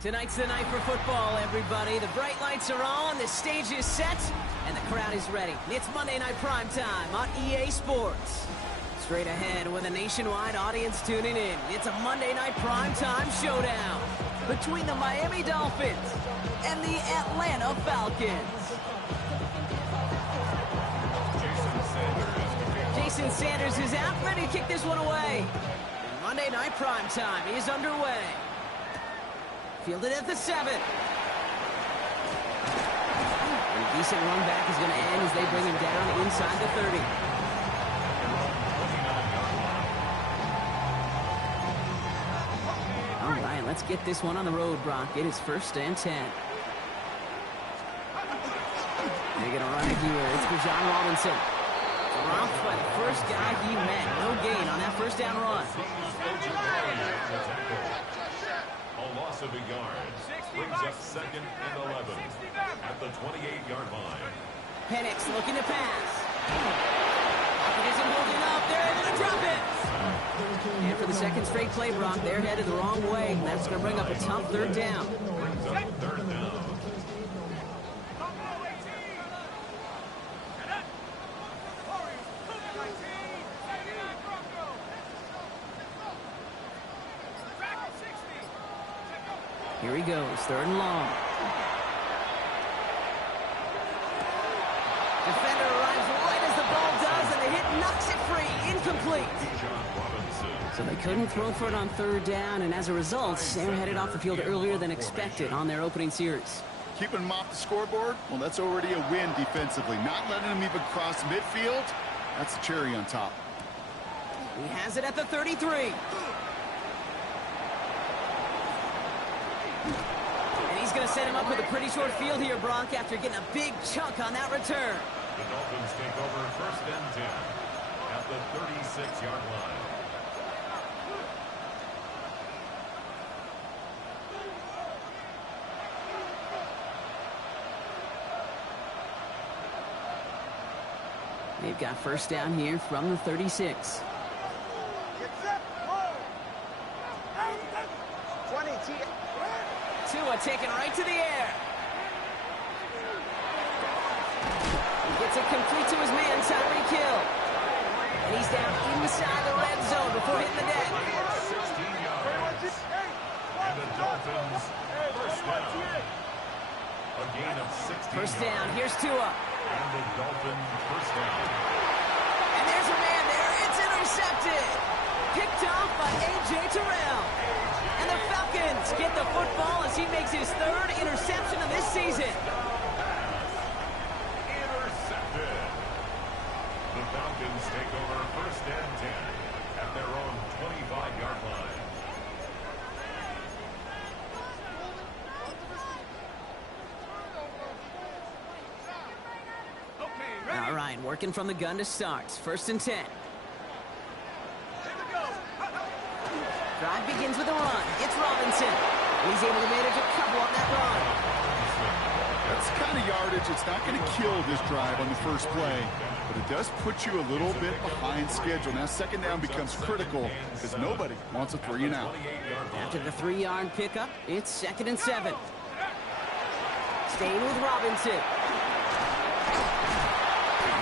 Tonight's the night for football, everybody. The bright lights are on, the stage is set, and the crowd is ready. It's Monday Night Primetime on EA Sports. Straight ahead with a nationwide audience tuning in. It's a Monday Night Primetime showdown between the Miami Dolphins and the Atlanta Falcons. Jason Sanders is out, ready to kick this one away. And Monday Night Primetime is underway. Fielded at the 7. A decent run back is going to end as they bring him down inside the 30. All right, let's get this one on the road, Brock. It is 1st and 10. They're going to run it here. It's Bijan Robinson. Dropped by the first guy he met. No gain on that first down run. A loss of a yard. Brings up 2nd and 11 at the 28-yard line. Penix looking to pass. Pocket isn't holding up. They're able to drop it. And for the second straight play, Brock, they're headed the wrong way. And that's going to bring up a tough 3rd down. Brings up 3rd down. Here he goes, 3rd and long. Defender arrives right as the ball does, and the hit knocks it free. Incomplete. So they couldn't throw for it on 3rd down, and as a result, they're headed off the field earlier than expected on their opening series. Keeping them off the scoreboard, well, that's already a win defensively. Not letting them even cross midfield, that's the cherry on top. He has it at the 33. And he's going to set him up with a pretty short field here, Brock, after getting a big chunk on that return. The Dolphins take over 1st and 10 at the 36-yard line. They've got 1st down here from the 36. Tua taken right to the air. He gets it complete to his man, Tyreek Hill. And he's down inside the red zone before hitting the deck. 16 yards. And the Dolphins 1st down. A gain of 16 1st down, here's Tua. And the Dolphins 1st down. And there's a man there, it's intercepted. Picked off by A.J. Terrell. And the Falcons get the football as he makes his 3rd interception of this season. Intercepted. The Falcons take over 1st and 10 at their own 25-yard line. All right, working from the gun to start. 1st and 10. Drive begins with a run. It's Robinson. And he's able to manage a couple on that run. That's the kind of yardage. It's not going to kill this drive on the first play, but it does put you a little bit behind schedule. Now 2nd down becomes critical because nobody wants a 3 and out. After the 3-yard pickup, it's 2nd and 7. Staying with Robinson.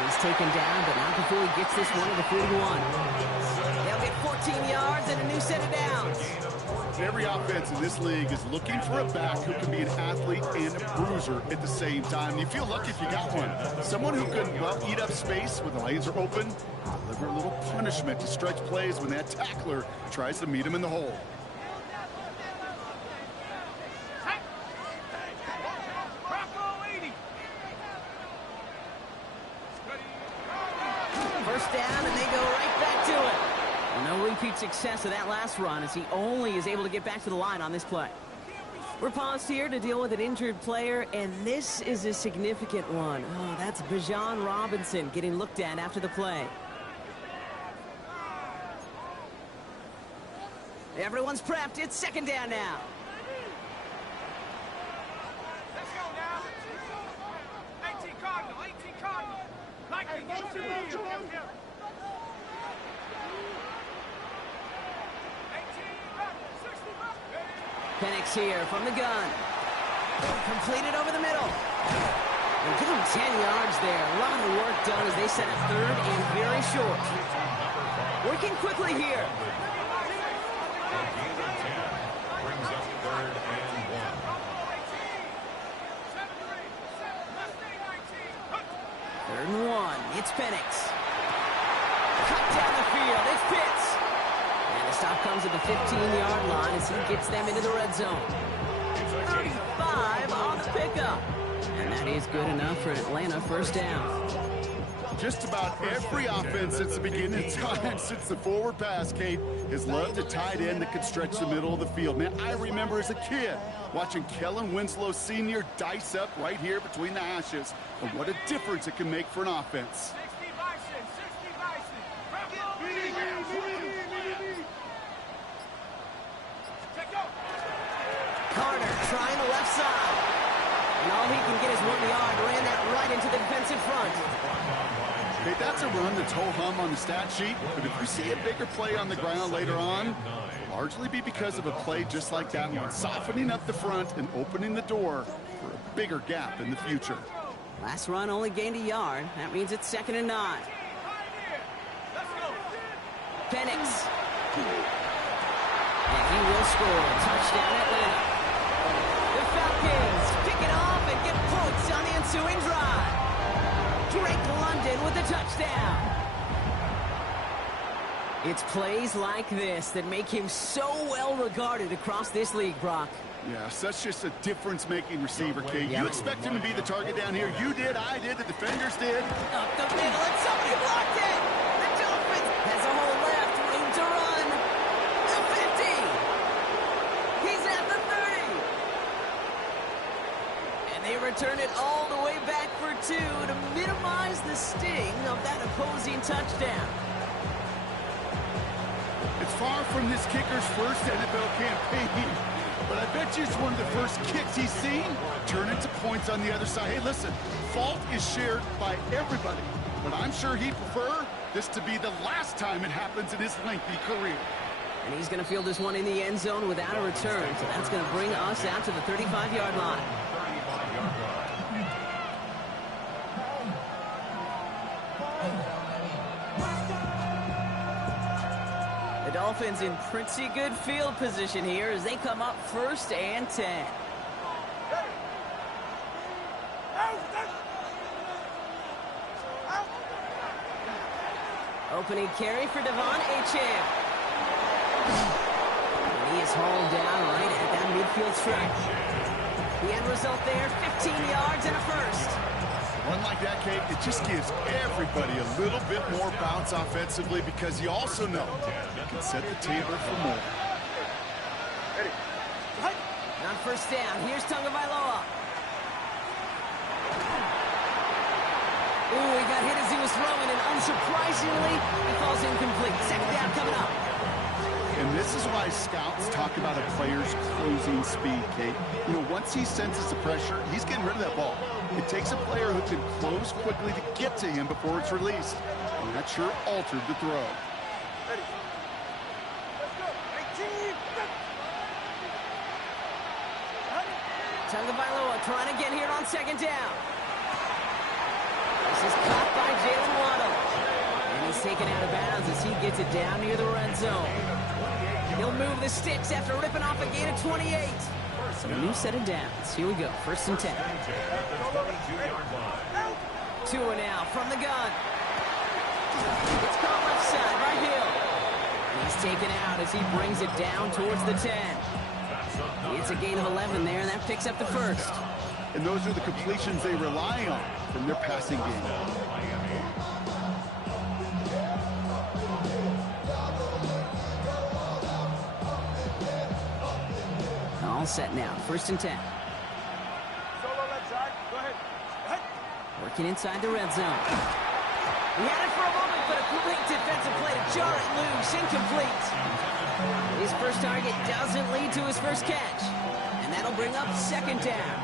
He's taken down, but not before he gets this one to the 41. They'll get 14 yards and a new set of downs. Every offense in this league is looking for a back who can be an athlete and a bruiser at the same time. You feel lucky if you got one. Someone who can, well, eat up space when the lanes are open, deliver a little punishment to stretch plays when that tackler tries to meet him in the hole. Repeat success of that last run as he only is able to get back to the line on this play. We're paused here to deal with an injured player, and this is a significant one. Oh, that's Bijan Robinson getting looked at after the play. Everyone's prepped. It's 2nd down now. Let's go now. 18 Cardinal, 18 Cardinal. Likely, get to you. Penix here from the gun. Completed over the middle. And give him 10 yards there. A lot of work done as they set a third and very short. Working quickly here. Brings up 3rd and 1. 3rd and 1. It's Penix. Cut down the field. It's Pitts. And the stop comes at the 15-yard line as he gets them into the red zone. 35 on the pickup. And that is good enough for an Atlanta first down. Just about every offense since the beginning of time, since the forward pass, Kate, has loved a tight end that could stretch the middle of the field. Man, I remember as a kid watching Kellen Winslow Sr. dice up right here between the hashes. And what a difference it can make for an offense. 60 Bison, 60 Bison. Take go. Carter trying the left side. And all he can get is 1 yard. Ran that right into the defensive front. Okay, that's a run that's ho-hum on the stat sheet, but if we see a bigger play on the ground later on, it'll largely be because of a play just like that one, softening up the front and opening the door for a bigger gap in the future. Last run only gained a yard. That means it's 2nd and 9. Penix. And he will score. Touchdown Atlanta. The Falcons pick it off and get points on the ensuing drive. Drake London with the touchdown. It's plays like this that make him so well regarded across this league, Brock. Yeah, such just a difference-making receiver, Kate. Yeah. You expect him to be the target down here. You did, I did, the defenders did. Up the middle, and somebody blocked it. The Dolphins has a hole left, room to run. The 50. He's at the 30. And they return it all the way back for 2 to minimize the sting of that opposing touchdown. It's far from this kicker's first NFL campaign, but I bet you it's one of the first kicks he's seen turn into points on the other side. Hey, listen, fault is shared by everybody, but I'm sure he'd prefer this to be the last time it happens in his lengthy career. And he's going to field this one in the end zone without a return, so that's going to bring us out to the 35-yard line. The Dolphins in pretty good field position here as they come up 1st and 10. Opening carry for Devon Achane. And he is hauled down right at that midfield stripe. The end result there, 15 yards and a first. One like that, Kate, it just gives everybody a little bit more bounce offensively because you also know you can set the table for more. On 1st down, here's Tagovailoa. Ooh, he got hit as he was throwing, and unsurprisingly, he falls incomplete. 2nd down coming up. And this is why scouts talk about a player's closing speed, Kate. You know, once he senses the pressure, he's getting rid of that ball. It takes a player who can close quickly to get to him before it's released. And that sure altered the throw. Tagovailoa trying to get here on 2nd down. This is caught by Jalen Waddle. And he's taken out of bounds as he gets it down near the red zone. He'll move the sticks after ripping off a gain of 28. So a new set of downs. Here we go, 1st and 10. 2 now from the gun. It's caught left side by Hill. And he's taken out as he brings it down towards the 10. It's a gain of 11 there, and that picks up the first. And those are the completions they rely on from their passing game. All set now, 1st and 10. Solo left side. Go ahead. Working inside the red zone. He had it for a moment, but a great defensive play to jar it loose, incomplete. His first target doesn't lead to his first catch. And that'll bring up 2nd down.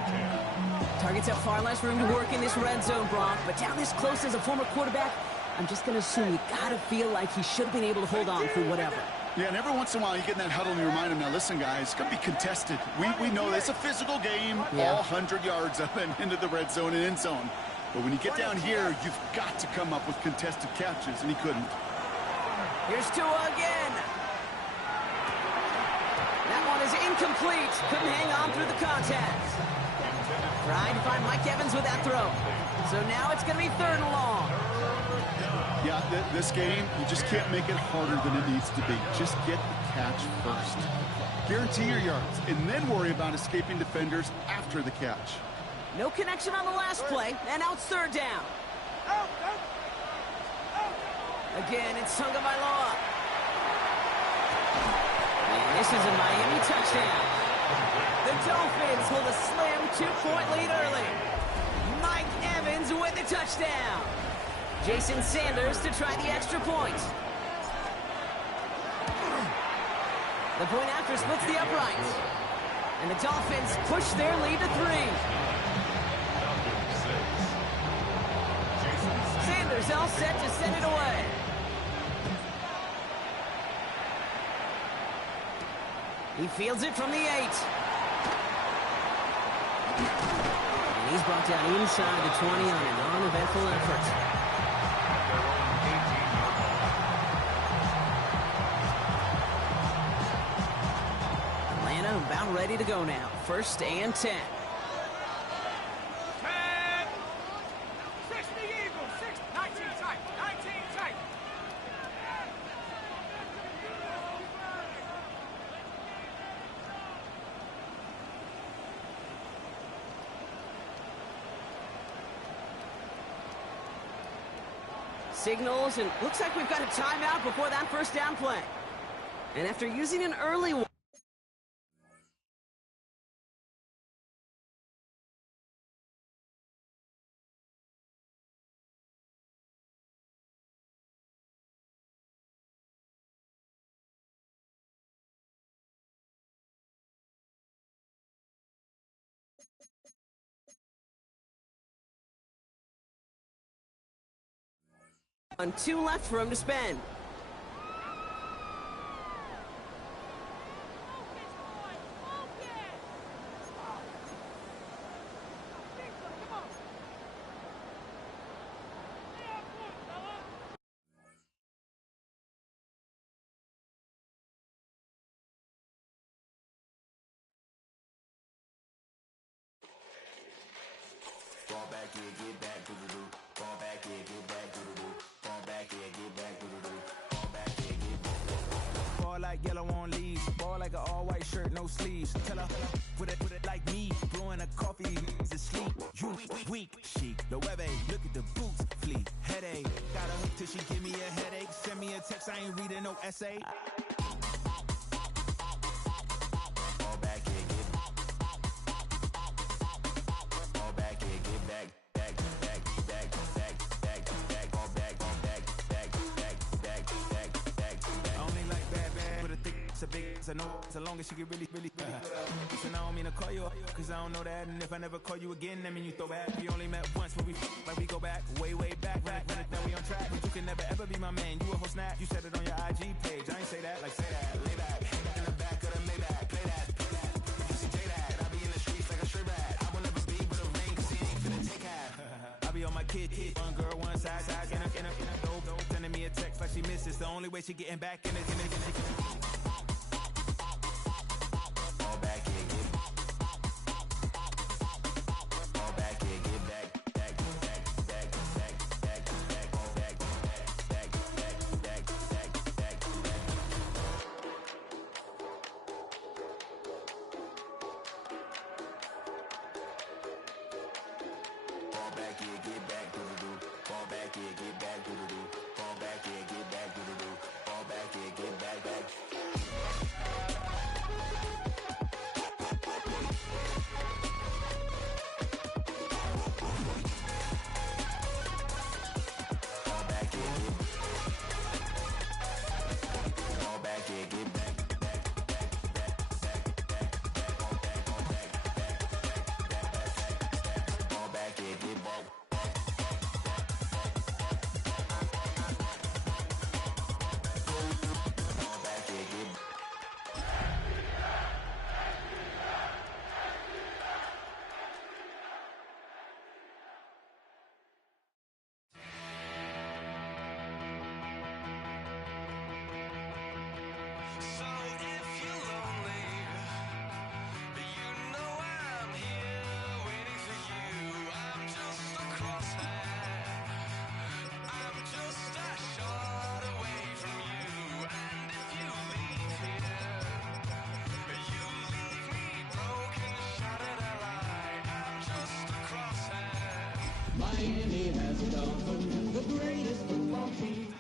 Targets have far less room to work in this red zone, Brock, but down this close as a former quarterback, I'm just going to assume you got to feel like he should have been able to hold on for whatever. Yeah, and every once in a while you get in that huddle and you remind them, now listen, guys, it's going to be contested. We know it's a physical game, all 100 yards up and into the red zone and end zone. But when you get down here, you've got to come up with contested catches, and he couldn't. Here's Tua again. That one is incomplete. Couldn't hang on through the contact. Trying to find Mike Evans with that throw. So now it's going to be 3rd and long. Yeah, this game, you just can't make it harder than it needs to be. Just get the catch first. Guarantee your yards, and then worry about escaping defenders after the catch. No connection on the last play, and now it's 3rd down. Again, it's Tagovailoa. And this is a Miami touchdown. The Dolphins hold a slim 2-point lead early. Mike Evans with the touchdown. Jason Sanders to try the extra point. The point after splits the uprights. And the Dolphins push their lead to 3. Sanders all set to send it away. He fields it from the 8. And he's brought down inside the 20 on an uneventful effort. About ready to go now. 1st and 10. 10. 60 Eagles. 19 tight. 19 tight. Signals, and looks like we've got a timeout before that 1st down play. And after using an early one, on 2 left for him to spend. Fall back, yeah, get back, doo-doo-doo. Fall back, yeah, get back, doo-doo-doo. Fall back, yeah, get back, doo-doo-doo. Fall back, yeah, get back. Fall like yellow on leaves. Fall like an all-white shirt, no sleeves. Tell her, put it like me. Blowing a coffee, to sleep. You weak, chic. The web look at the boots, fleet. Headache, got a hook till she give me a headache. Send me a text, I ain't reading no essay. I know so long as she get really Listen, I don't mean to call you up, cause I don't know that. And if I never call you again, that mean you throw back. We only met once, but we like we go back, way back. Run it down, we on track. But you can never ever be my man. You a whole snap, you said it on your IG page. I ain't say that, like say that. Lay back, in the back of the Maybach. Play that. You see J that, I be in the streets like a stray rat. I will never be with a ring, cause he ain't finna take half. I be on my kid, one girl, one side, in a dope. Sending me a text like she misses. The only way she getting back in it. Miami has a Dolphins, the greatest football team.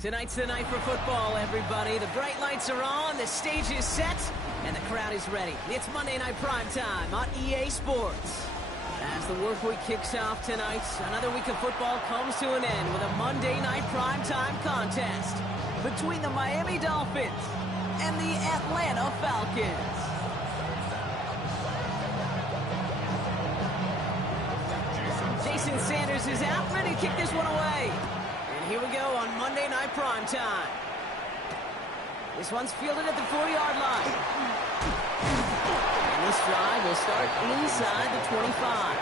Tonight's the night for football, everybody. The bright lights are on, the stage is set, and the crowd is ready. It's Monday Night Primetime on EA Sports. As the work week kicks off tonight, another week of football comes to an end with a Monday Night Primetime contest between the Miami Dolphins and the Atlanta Falcons. Jason Sanders is out, ready to kick this one away. And here we go on Monday Night Primetime. This one's fielded at the 4-yard line. And this drive will start inside the 25.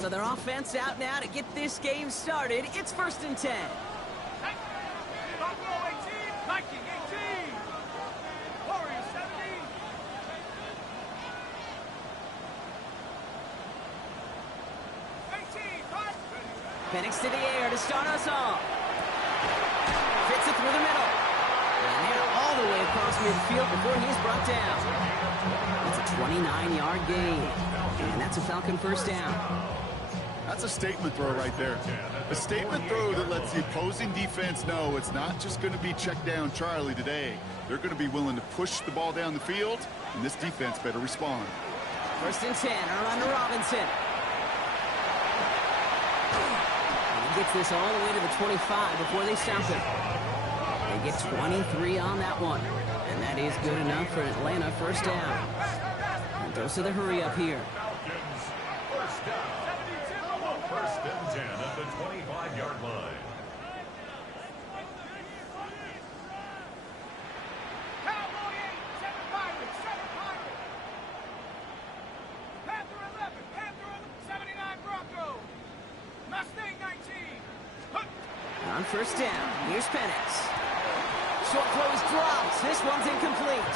So their offense out now to get this game started. It's 1st and 10. Buffalo 18, Viking 18. Warriors 17. Penix to the air to start us off. Fits it through the middle. And they're all the way across midfield before he's brought down. It's a 29-yard gain. And that's a Falcon first down. That's a statement throw right there. A statement throw that lets the opposing defense know it's not just going to be check down Charlie today. They're going to be willing to push the ball down the field, and this defense better respond. 1st and 10, Armando Robinson. And he gets this all the way to the 25 before they stop him. They get 23 on that one. And that is good enough for Atlanta first down. And goes to the hurry up here. First down. First and 10 at the 25-yard line. Cowboy 8, 7 Pirates, 7 Pirates. Panther 11, Panther 79 Broncos. Mustang 19. On first down, here's Penix. Short throw is dropped. This one's incomplete.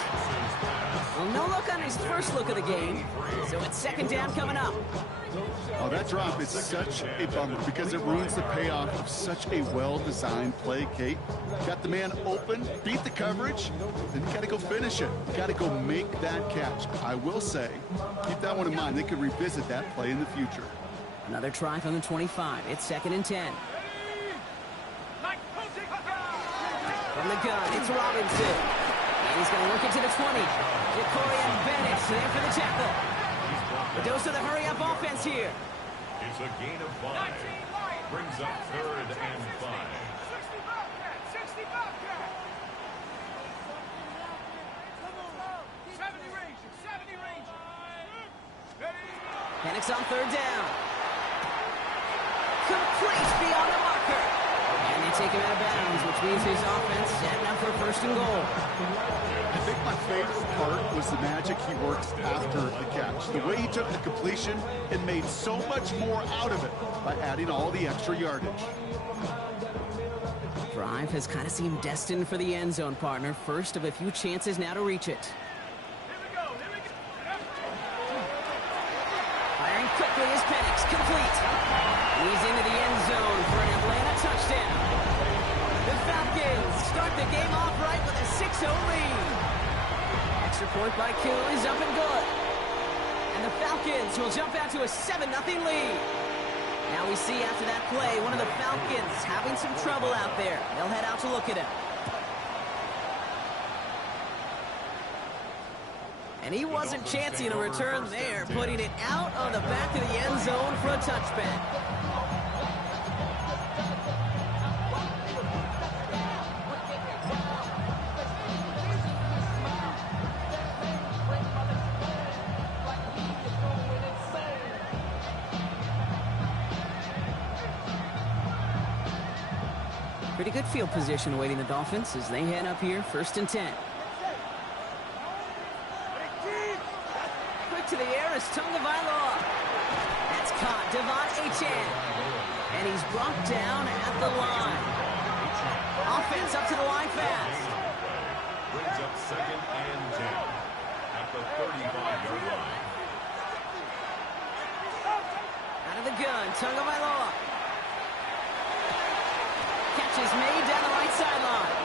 Well, no look on his first look of the game. So it's 2nd down coming up. Oh, that drop is such a bummer because it ruins the payoff of such a well-designed play, Kate. Got the man open, beat the coverage, then you got to go finish it. You got to go make that catch. I will say, keep that one in mind. They could revisit that play in the future. Another try from the 25. It's 2nd and 10. From the gun, it's Robinson. And he's going to work it to the 20. Jacorian Bennett there for the tackle. The dose of the hurry-up offense here. It's a gain of 5. Brings up 3rd and 5. 60 Bobcat, 60 Bobcat. 70 Rangers, 70 Rangers. Penix on 3rd down. Complete beyond the marker. And they take him out of bounds, which means his offense setting up for 1st and goal. I think my favorite part was the magic he worked after the catch. The way he took the completion and made so much more out of it by adding all the extra yardage. Drive has kind of seemed destined for the end zone, partner. First of a few chances now to reach it. Here we go, here we go. Firing quickly is Penix, complete. He's into the end zone for an Atlanta touchdown. The Falcons start the game off right with a 6-0 lead. Extra point by Kuhl is up and good. And the Falcons will jump out to a 7-0 lead. Now we see after that play, one of the Falcons having some trouble out there. They'll head out to look at him. And he wasn't chancing a return there, putting it out of the back of the end zone for a touchback. Pretty good field position awaiting the Dolphins as they head up here, 1st and 10. to the air is Tagovailoa. That's caught. Devon Achane. And he's brought down at the line. Offense up to the line fast. Brings up 2nd and 10 at the 35-yard line. Out of the gun, Tagovailoa. Catch is made down the right sideline.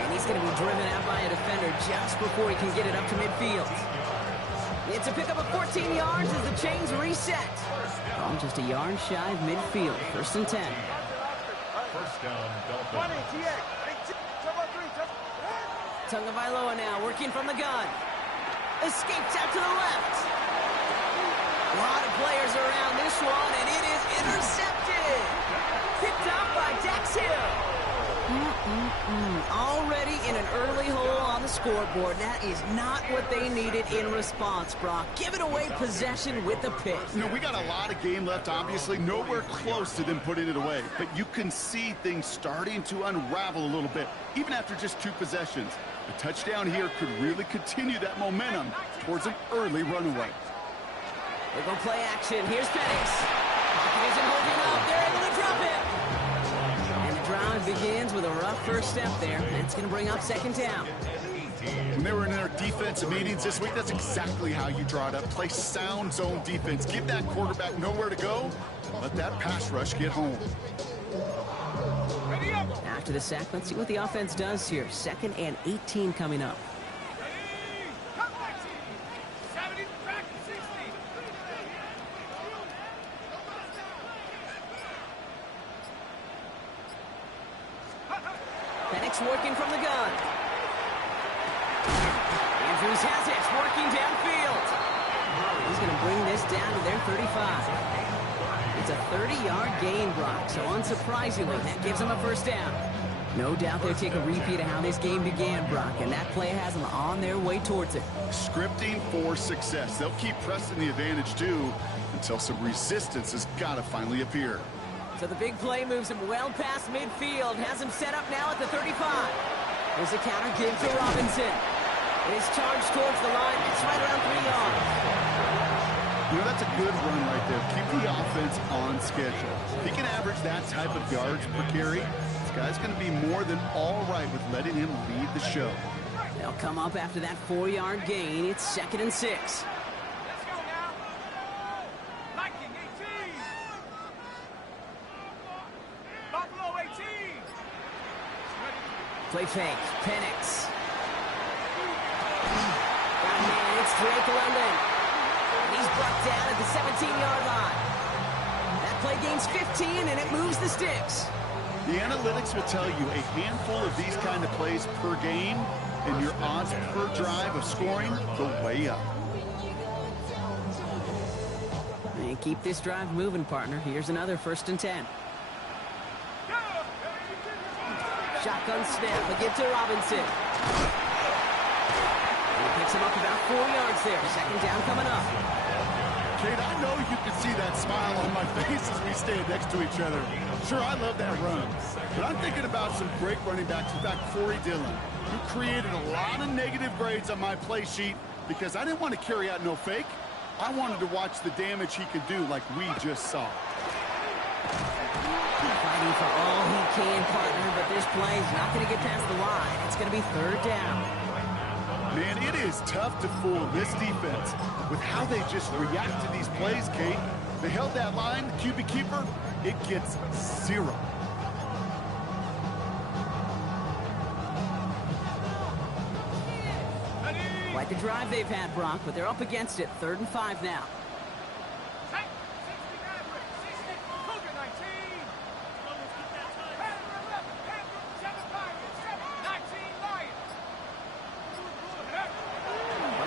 And he's going to be driven out by a defender just before he can get it up to midfield. It's a pickup of 14 yards as the chains reset. Oh, just a yard shy of midfield. 1st and 10. First down, Dolphins. Tagovailoa now working from the gun. Escapes out to the left. A lot of players around this one, and it is intercepted. Picked up by Dax Hill. Already in an early hole on the scoreboard. That is not what they needed in response, Brock. Giving away possession with the pick. You know, we got a lot of game left, obviously. Nowhere close to them putting it away. But you can see things starting to unravel a little bit, even after just 2 possessions. A touchdown here could really continue that momentum towards an early runaway. They're going to play action. Here's Penix. Pocket isn't holding up. They're able to drop it. And the drive begins with a rough first step there. That's going to bring up 2nd down. When they were in their defensive meetings this week, that's exactly how you draw it up. Play sound zone defense. Give that quarterback nowhere to go. Let that pass rush get home. After the sack, let's see what the offense does here. 2nd and 18 coming up. Penix working from the gun. Andrews has it, working downfield. He's going to bring this down to their 35. It's a 30-yard gain, Brock, so unsurprisingly, that gives them a 1st down. No doubt they'll take a repeat of how this game began, Brock, and that play has them on their way towards it. Scripting for success. They'll keep pressing the advantage, too, until some resistance has got to finally appear. So the big play moves him well past midfield, has him set up now at the 35. There's a counter give to Robinson. It is charged towards the line. It's right around 3 yards. You know, that's a good run right there. Keep the offense on schedule. If he can average that type of yards per carry, this guy's going to be more than all right with letting him lead the show. They'll come up after that 4-yard gain. It's 2nd and 6. Let's go now. Lightning 18. Buffalo 18. Play fake. Penix. Got a man. It's Drake London. And he's brought down at the 17-yard line. That play gains 15, and it moves the sticks. The analytics will tell you a handful of these kind of plays per game, and your odds per drive of scoring go way up. And keep this drive moving, partner. Here's another 1st and 10. Shotgun snap. A give to Robinson. He picks him up about 4 yards there. 2nd down coming up. Kate, I know you can see that smile on my face as we stand next to each other. Sure, I love that run. But I'm thinking about some great running backs. In fact, Corey Dillon, who created a lot of negative grades on my play sheet because I didn't want to carry out no fake. I wanted to watch the damage he could do like we just saw. Fighting for all he can, partner, but this play is not going to get past the line. It's going to be 3rd down. Man, it is tough to fool this defense with how they just react to these plays, Kate. They held that line, the QB keeper, it gets 0. Quite the drive they've had, Brock, but they're up against it. 3rd and 5 now.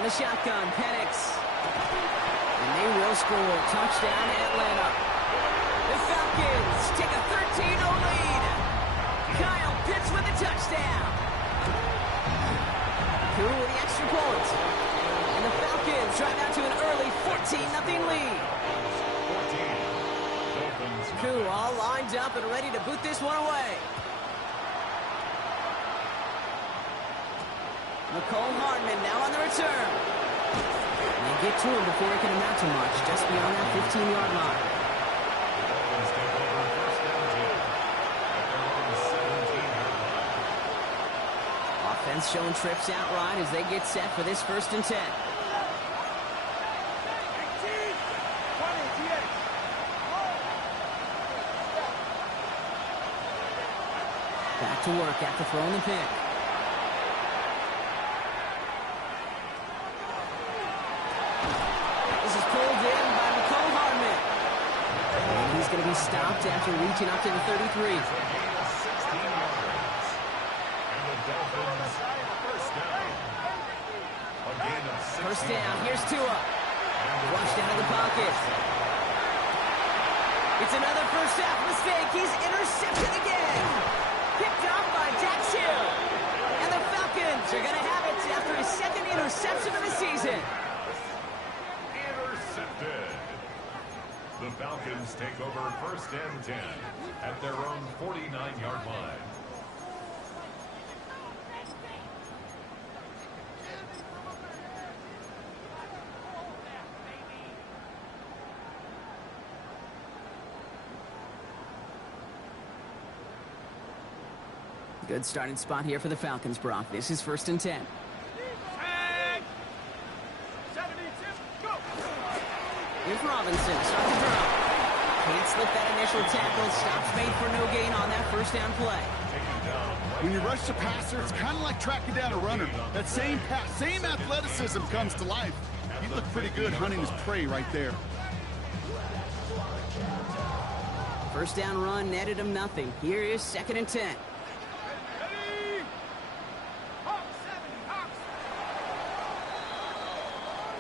The shotgun, Penix. And they will score. Touchdown, Atlanta. The Falcons take a 13-0 lead. Kyle Pitts with the touchdown. Cool with the extra point. And the Falcons drive out to an early 14-0 lead. 14. Cool all lined up and ready to boot this one away. Nicole Hardman now on the return. And they get to him before it can amount to much, just beyond that 15-yard line. Dolphins take over first down 10 at their own 17-yard line. Offense showing trips outright as they get set for this 1st and 10. Back to work after throwing the pick. This is pulled in by McCole Hardman. And he's going to be stopped after reaching up to the 33. A gain of 16 yards. And the Dolphins first down. A gain of 16 First down, here's Tua. Flushed out of the pocket. It's another first half mistake. He's intercepted again. Picked up by Dax Hill. And the Falcons are going to have it after his 2nd interception of the season. intercepted. The Falcons take over first and 10 at their own 49-yard line. Good starting spot here for the Falcons, Brock. This is 1st and 10. Here's Robinson, start to drop. Can't slip that initial tackle. Stops made for no gain on that 1st down play. When you rush the passer, it's kind of like tracking down a runner. That same pass, same athleticism comes to life. He looked pretty good hunting his prey right there. 1st down run netted him nothing. Here is 2nd and 10.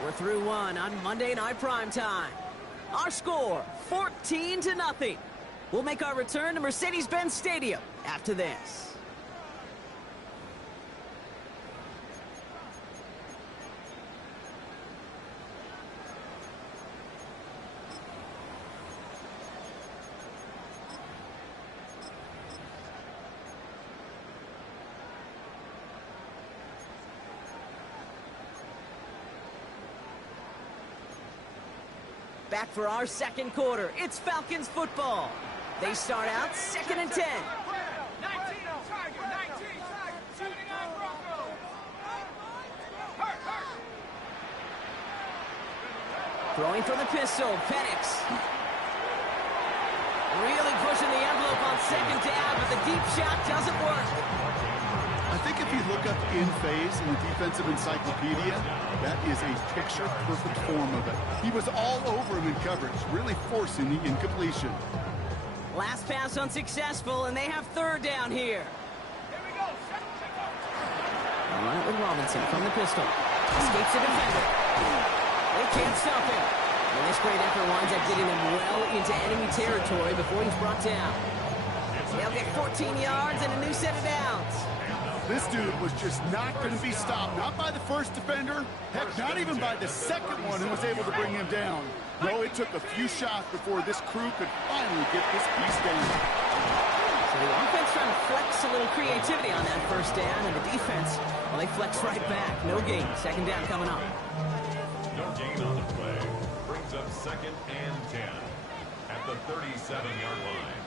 We're through one on Monday Night Primetime. Our score, 14-0. We'll make our return to Mercedes-Benz Stadium after this. Back for our 2nd quarter. It's Falcons football. They start out 2nd and 10. 19 Tiger, 19 Tiger, 79 Bronco. Hurt. Throwing from the pistol, Penix. Really pushing the envelope on 2nd down, but the deep shot doesn't work. I think if you look up in phase in the defensive encyclopedia, that is a picture-perfect form of it. He was all over him in coverage, really forcing the incompletion. Last pass unsuccessful, and they have 3rd down here. Here we go. Run it with Robinson from the pistol. Escapes the defender. They can't stop him. And this great effort winds up getting them well into enemy territory before he's brought down. They'll get 14 yards and a new set of downs. This dude was just not going to be stopped, not by the first defender, heck, not even by the 2nd one who was able to bring him down. No, it took a few shots before this crew could finally get this piece down. So the offense trying to flex a little creativity on that 1st down, and the defense, well, they flex right back. No gain. 2nd down coming up. No gain on the play. Brings up 2nd and 10 at the 37-yard line.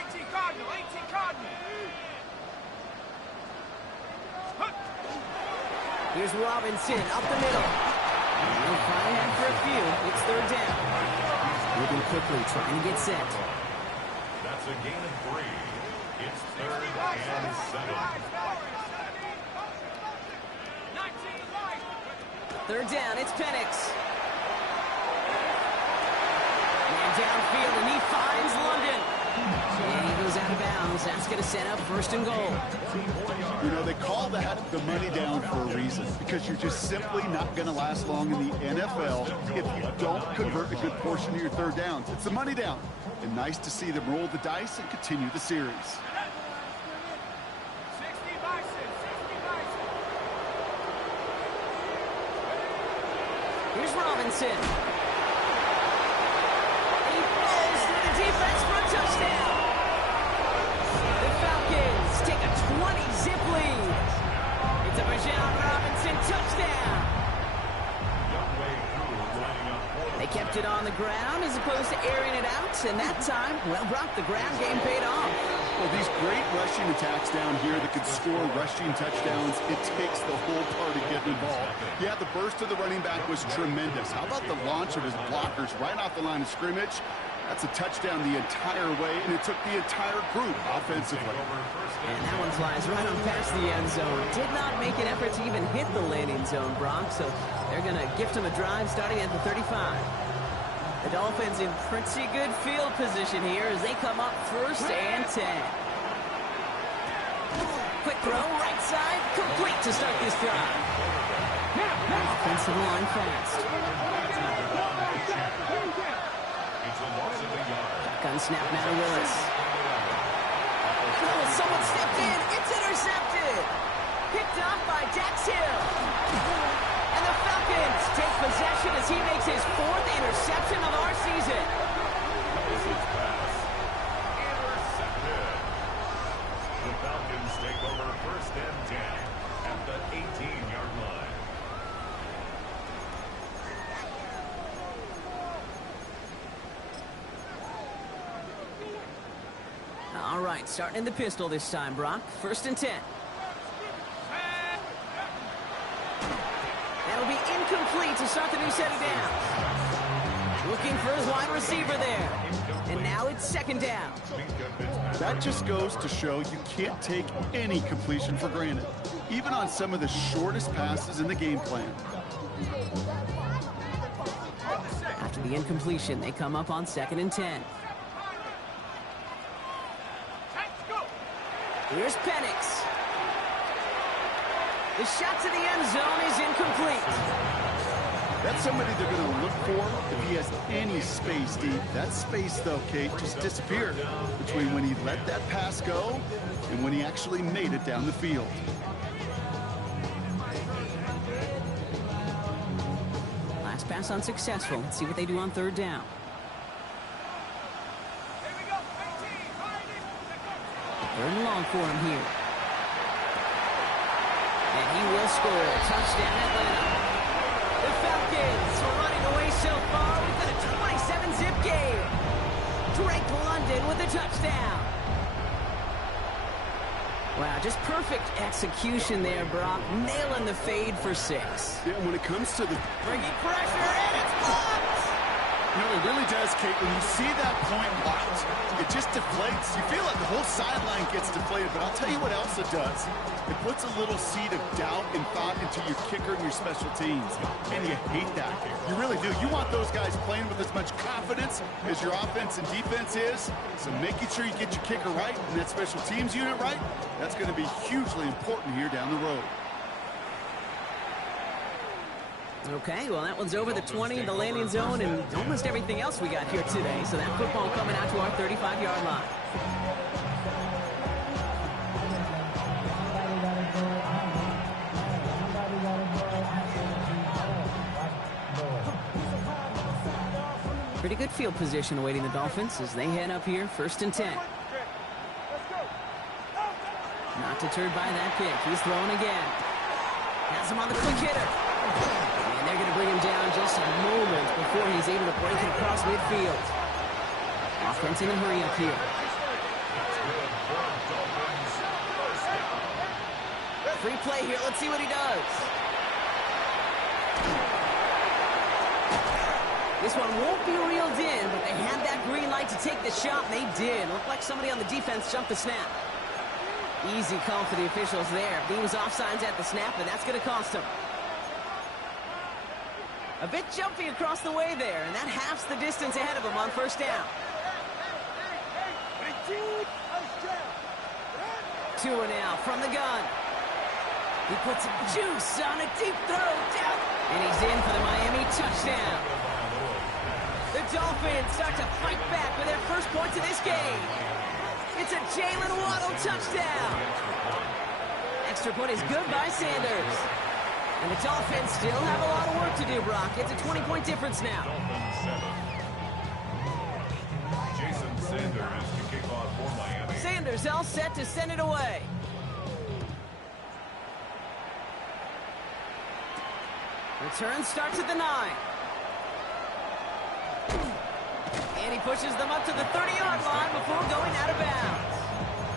18 Cardinal, 18 Cardinal. Here's Robinson up the middle. They'll find ahead for a few. It's 3rd down. Moving quickly, trying to get set. That's a gain of 3. It's 3rd and 7. 3rd down, it's Penix. Man downfield, and he finds London. And he goes out of bounds. That's going to set up 1st and goal. You know, they call that the money down for a reason, because you're just simply not going to last long in the NFL if you don't convert a good portion of your 3rd downs. It's the money down. And nice to see them roll the dice and continue the series. 60 Bison, 60 Bison. Here's Robinson. He falls through the defense for a touchdown. The Falcons take a 20-zip lead. It's a Bijan Robinson touchdown. the ground as opposed to airing it out. And that time, well, Brock, the ground game paid off. Well, these great rushing attacks down here that could score rushing touchdowns, it takes the whole party getting involved. Yeah, the burst of the running back was tremendous. How about the launch of his blockers right off the line of scrimmage? That's a touchdown the entire way, and it took the entire group offensively. And that one flies right on past the end zone. Did not make an effort to even hit the landing zone, Brock, so they're going to gift him a drive starting at the 35. The Dolphins in pretty good field position here as they come up 1st and 10. Quick throw, right side, complete to start this drive. Offensive line fast. Shotgun snap now to Willis. Oh, someone stepped in. It's intercepted. Picked off by Dax Hill. And the Falcons take possession as he makes his 4th interception of our season. Pass. Intercepted. The Falcons take over 1st and 10 at the 18-yard line. All right, starting in the pistol this time, Brock. 1st and 10. That'll be incomplete to start the new set of downs. Looking for his wide receiver there. And now it's 2nd down. That just goes to show you can't take any completion for granted, even on some of the shortest passes in the game plan. After the incompletion, they come up on 2nd and 10. Here's Penix. The shot to the end zone is incomplete. That's somebody they're going to look for if he has any space deep. That space, though, Kate, just disappeared between when he let that pass go and when he actually made it down the field. Last pass unsuccessful. Let's see what they do on 3rd down. Third and long for him here. And he will score. Touchdown, Atlanta. The Falcons are running away so far within a 27-zip game. Drake London with a touchdown. Wow, just perfect execution there, Brock. Nailing the fade for 6. Yeah, when it comes to the... Bringing pressure, and it's blocked! You know, it really does, Kate. When you see that point blocked, it just deflates. You feel like the whole sideline gets deflated, but I'll tell you what else it does. It puts a little seed of doubt and thought into your kicker and your special teams, and you hate that. You really do. You want those guys playing with as much confidence as your offense and defense is, so making sure you get your kicker right and that special teams unit right, that's going to be hugely important here down the road. Okay, well, that one's over the 20, the landing zone, and almost everything else we got here today. So that football coming out to our 35-yard line. Pretty good field position awaiting the Dolphins as they head up here, 1st and 10. Not deterred by that kick. He's throwing again. Has him on the quick hitter. And they're going to bring him down just a moment before he's able to break it across midfield. Offense in a hurry up here. Free play here. Let's see what he does. This one won't be reeled in, but they had that green light to take the shot, and they did. Looked like somebody on the defense jumped the snap. Easy call for the officials there. He was offsides at the snap, and that's going to cost him. A bit jumpy across the way there, and that halves the distance ahead of him on 1st down. 2 now from the gun. He puts some juice on a deep throw down, and he's in for the Miami touchdown. The Dolphins start to fight back with their first points of this game. It's a Jalen Waddle touchdown. Extra point is good by Sanders. And the Dolphins still have a lot of work to do, Brock. It's a 20-point difference now. Jason Sanders to kick off for Miami. Sanders all set to send it away. Return starts at the 9. And he pushes them up to the 30-yard line before going out of bounds.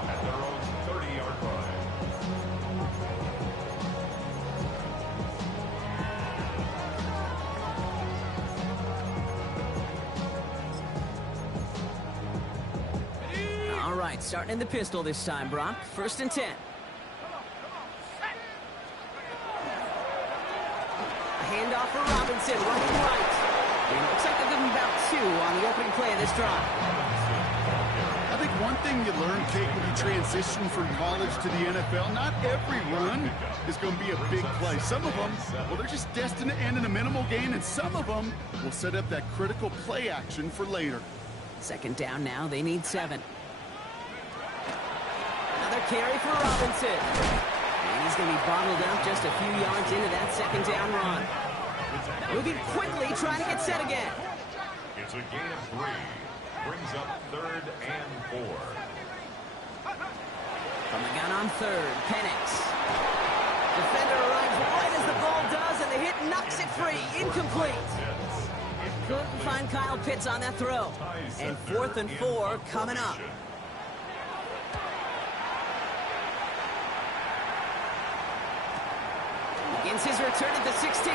At their own 30-yard line. All right, starting in the pistol this time, Brock. 1st and 10. A handoff for Robinson, running right. And it looks like they'll give him about 2 on the opening play of this drive. I think one thing you learn, Kate, when you transition from college to the NFL, not every run is going to be a big play. Some of them, well, they're just destined to end in a minimal gain, and some of them will set up that critical play action for later. 2nd down now, they need 7. Another carry for Robinson. And he's going to be bottled up just a few yards into that 2nd down run. Moving quickly, trying to get set again. It's a gain of 3. Brings up 3rd and 4. From the gun on 3rd, Penix. Defender arrives right as the ball does, and the hit knocks it free. Incomplete. Couldn't find Kyle Pitts on that throw. And 4th and 4 coming up. Begins his return at the 16.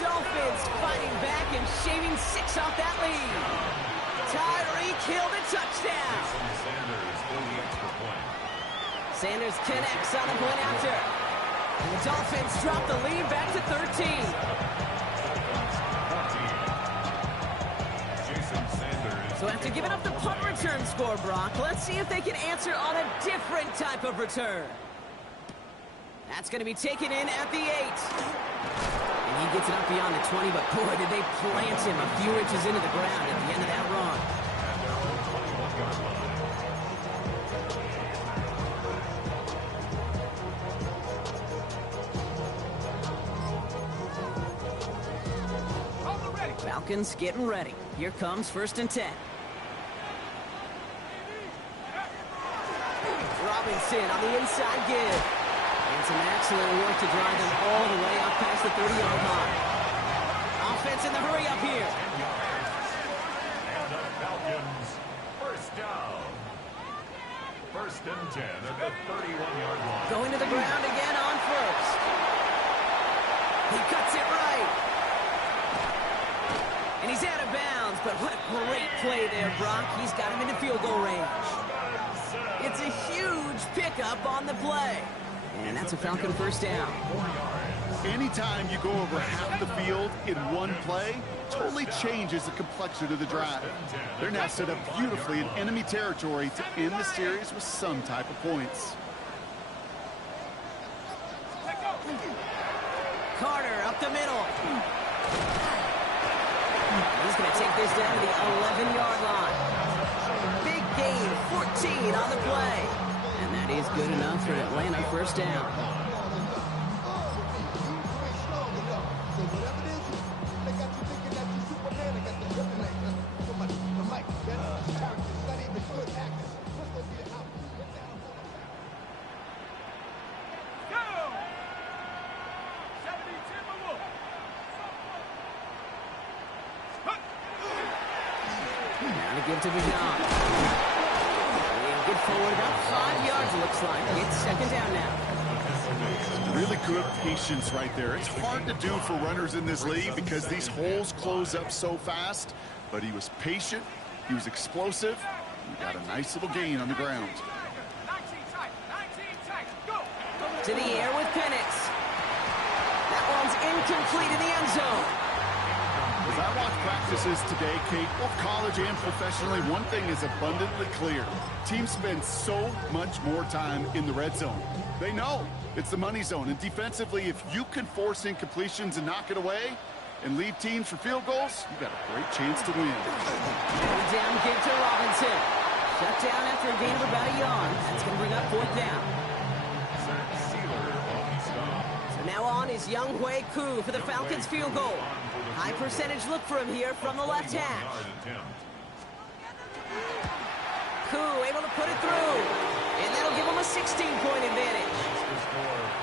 Dolphins fighting back and shaving 6 off that lead. Tyreek Hill the touchdown. Sanders connects on the point after. And the Dolphins drop the lead back to 13. So after giving up the punt return score, Brock, let's see if they can answer on a different type of return. That's going to be taken in at the 8. And he gets it up beyond the 20, but boy, did they plant him a few inches into the ground at the end of that run. Falcons getting ready. Here comes 1st and 10. Robinson on the inside give. And some excellent work to drive them all the way up past the 30-yard line. Offense in the hurry up here. And the Falcons, 1st down. 1st and 10 at the 31-yard line. Going to the ground again on 1st. He cuts it right. And he's out of bounds, but what a great play there, Brock. He's got him into field goal range. It's a huge pickup on the play. And that's a Falcon 1st down. Anytime you go over half the field in one play, totally changes the complexion of the drive. They're now set up beautifully in enemy territory to end the series with some type of points. Carter up the middle. He's going to take this down to the 11-yard line. Big gain, 14 on the play. And that is good enough for Atlanta 1st down. Now to give to Vigan. Get forward about 5 yards, looks like. It's 2nd down now. Really good patience right there. It's hard to do for runners in this league because these holes close up so fast. But he was patient. He was explosive. He got a nice little gain on the ground. 19 tight, go! To the air with Penix. That one's incomplete in the end zone. As I watch practices today, Kate, both college and professionally, one thing is abundantly clear. Teams spend so much more time in the red zone. They know it's the money zone. And defensively, if you can force incompletions and knock it away and leave teams for field goals, you've got a great chance to win. Down give to Robinson. Shut down after a gain of about a yard. That's going to bring up 4th down. So now on is Young Hui Koo for the Falcons field goal. High percentage look for him here from the left hash. Koo able to put it through. And that'll give him a 16-point advantage.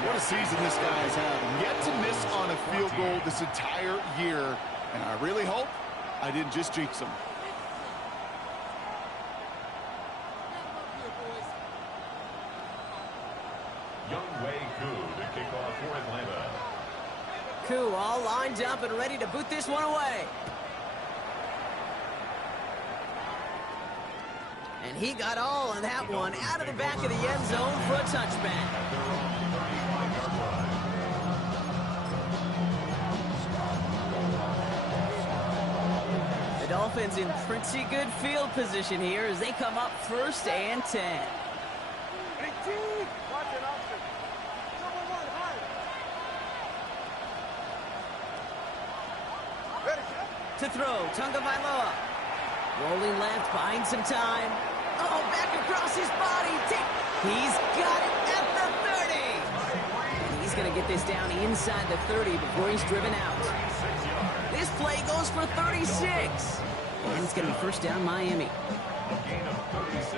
What a season this guy has had. Yet to miss on a field goal this entire year. And I really hope I didn't just jinx him. Koo to kick off for Atlanta. Koo all lined up and ready to boot this one away. And he got all of that one out of the back of the end zone for a touchback. The Dolphins in pretty good field position here as they come up 1st and 10. To throw, Tagovailoa. Rolling left, buying some time. Oh, back across his body. He's got it at the 30. And he's going to get this down inside the 30 before he's driven out. This play goes for 36. And it's going to be 1st down Miami.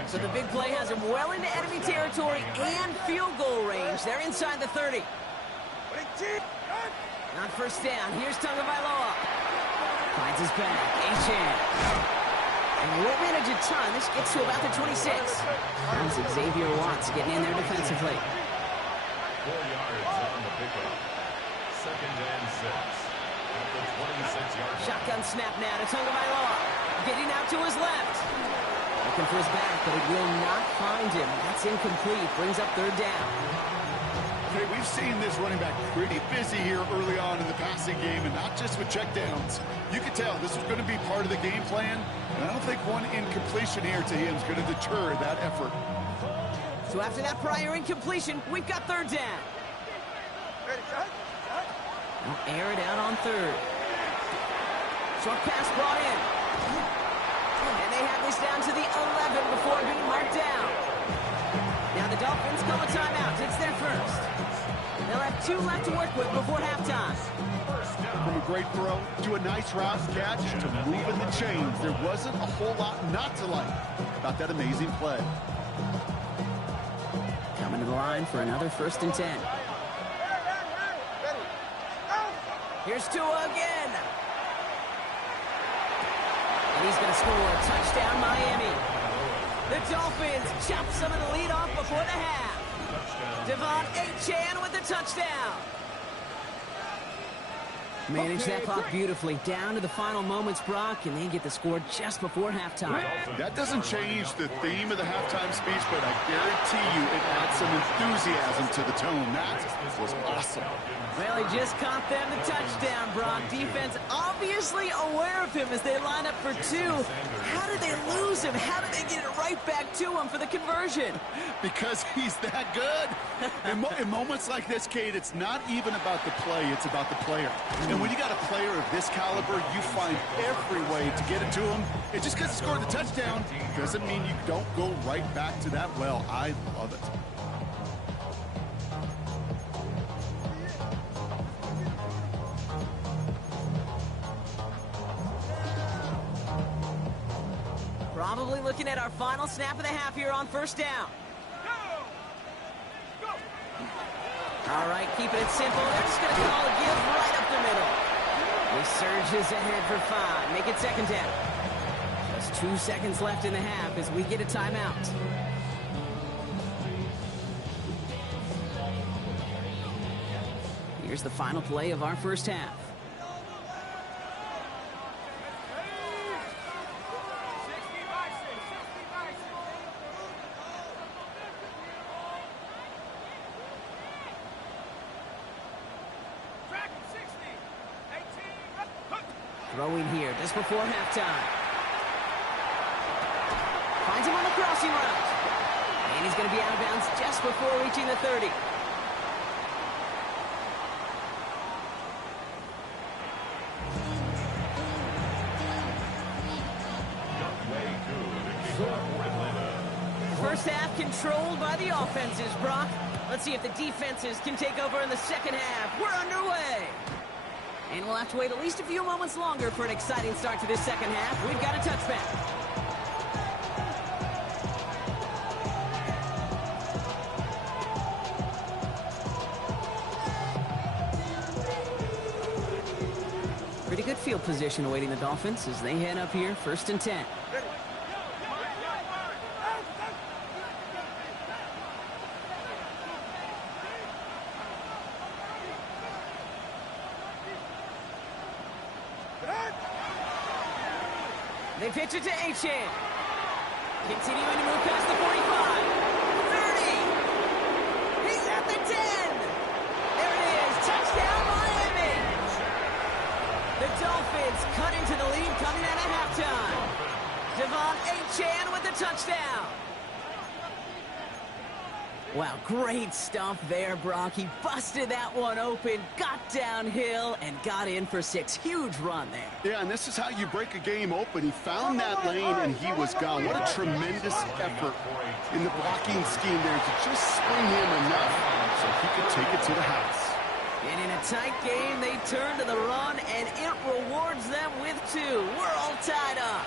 So the big play has him well into enemy territory and field goal range. They're inside the 30. Not 1st down. Here's Tagovailoa. Finds his back. A-Chan. And we won't manage a ton. This gets to about the 26. That's Xavier Watts getting in there defensively. 4 yards on the pickup. 2nd and 6. At the 26-yard line. Shotgun snap now to Tagovailoa. Getting out to his left. Looking for his back, but it will not find him. That's incomplete. Brings up 3rd down. Okay, we've seen this running back pretty busy here early on in the passing game, and not just with checkdowns. You can tell this was going to be part of the game plan, and I don't think one incompletion here to him is going to deter that effort. So after that prior incompletion, we've got 3rd down. They'll air it out on 3rd. Short pass brought in. And they have this down to the 11 before being marked down. Now the Dolphins call a timeout. It's their 1st. They'll have 2 left to work with before halftime. From a great throw to a nice route catch to moving the chains, there wasn't a whole lot not to like about that amazing play. Coming to the line for another 1st and 10. Here's Tua again. And he's going to score a touchdown, Miami. The Dolphins chop some of the lead off before the half. Devon A-Chan with the touchdown. Manage that clock beautifully. Down to the final moments, Brock, and they get the score just before halftime. That doesn't change the theme of the halftime speech, but I guarantee you it adds some enthusiasm to the tone. That was awesome. Well, he just caught them the touchdown, Brock. Defense obviously aware of him as they line up for 2. How did they lose him? How did they get it right back to him for the conversion? Because he's that good. In moments like this, Kate, it's not even about the play, it's about the player. And when you got a player of this caliber, you find every way to get it to him. And just because he scored the touchdown doesn't mean you don't go right back to that well. I love it. Probably looking at our final snap of the half here on 1st down. All right, keeping it simple. They're just going to call a give right up the middle. He surges ahead for 5. Make it 2nd down. Just 2 seconds left in the half as we get a timeout. Here's the final play of our 1st half. Throwing here just before halftime. Finds him on the crossing route. And he's going to be out of bounds just before reaching the 30. First half controlled by the offenses, Brock. Let's see if the defenses can take over in the 2nd half. We're underway. And we'll have to wait at least a few moments longer for an exciting start to this 2nd half. We've got a touchback. good field position awaiting the Dolphins as they head up here, 1st and 10. They pitch it to Achan. Continuing to move past the 45. 30. He's at the 10. There it is. Touchdown, Miami. The Dolphins cut into the lead coming out of halftime. Devon Achan with the touchdown. Wow, great stuff there, Brock. He busted that one open, got downhill, and got in for 6. Huge run there. Yeah, and this is how you break a game open. He found that lane, and he was gone. What a tremendous effort in the blocking scheme there to just spring him enough so he could take it to the house. And in a tight game, they turn to the run, and it rewards them with 2. We're all tied up.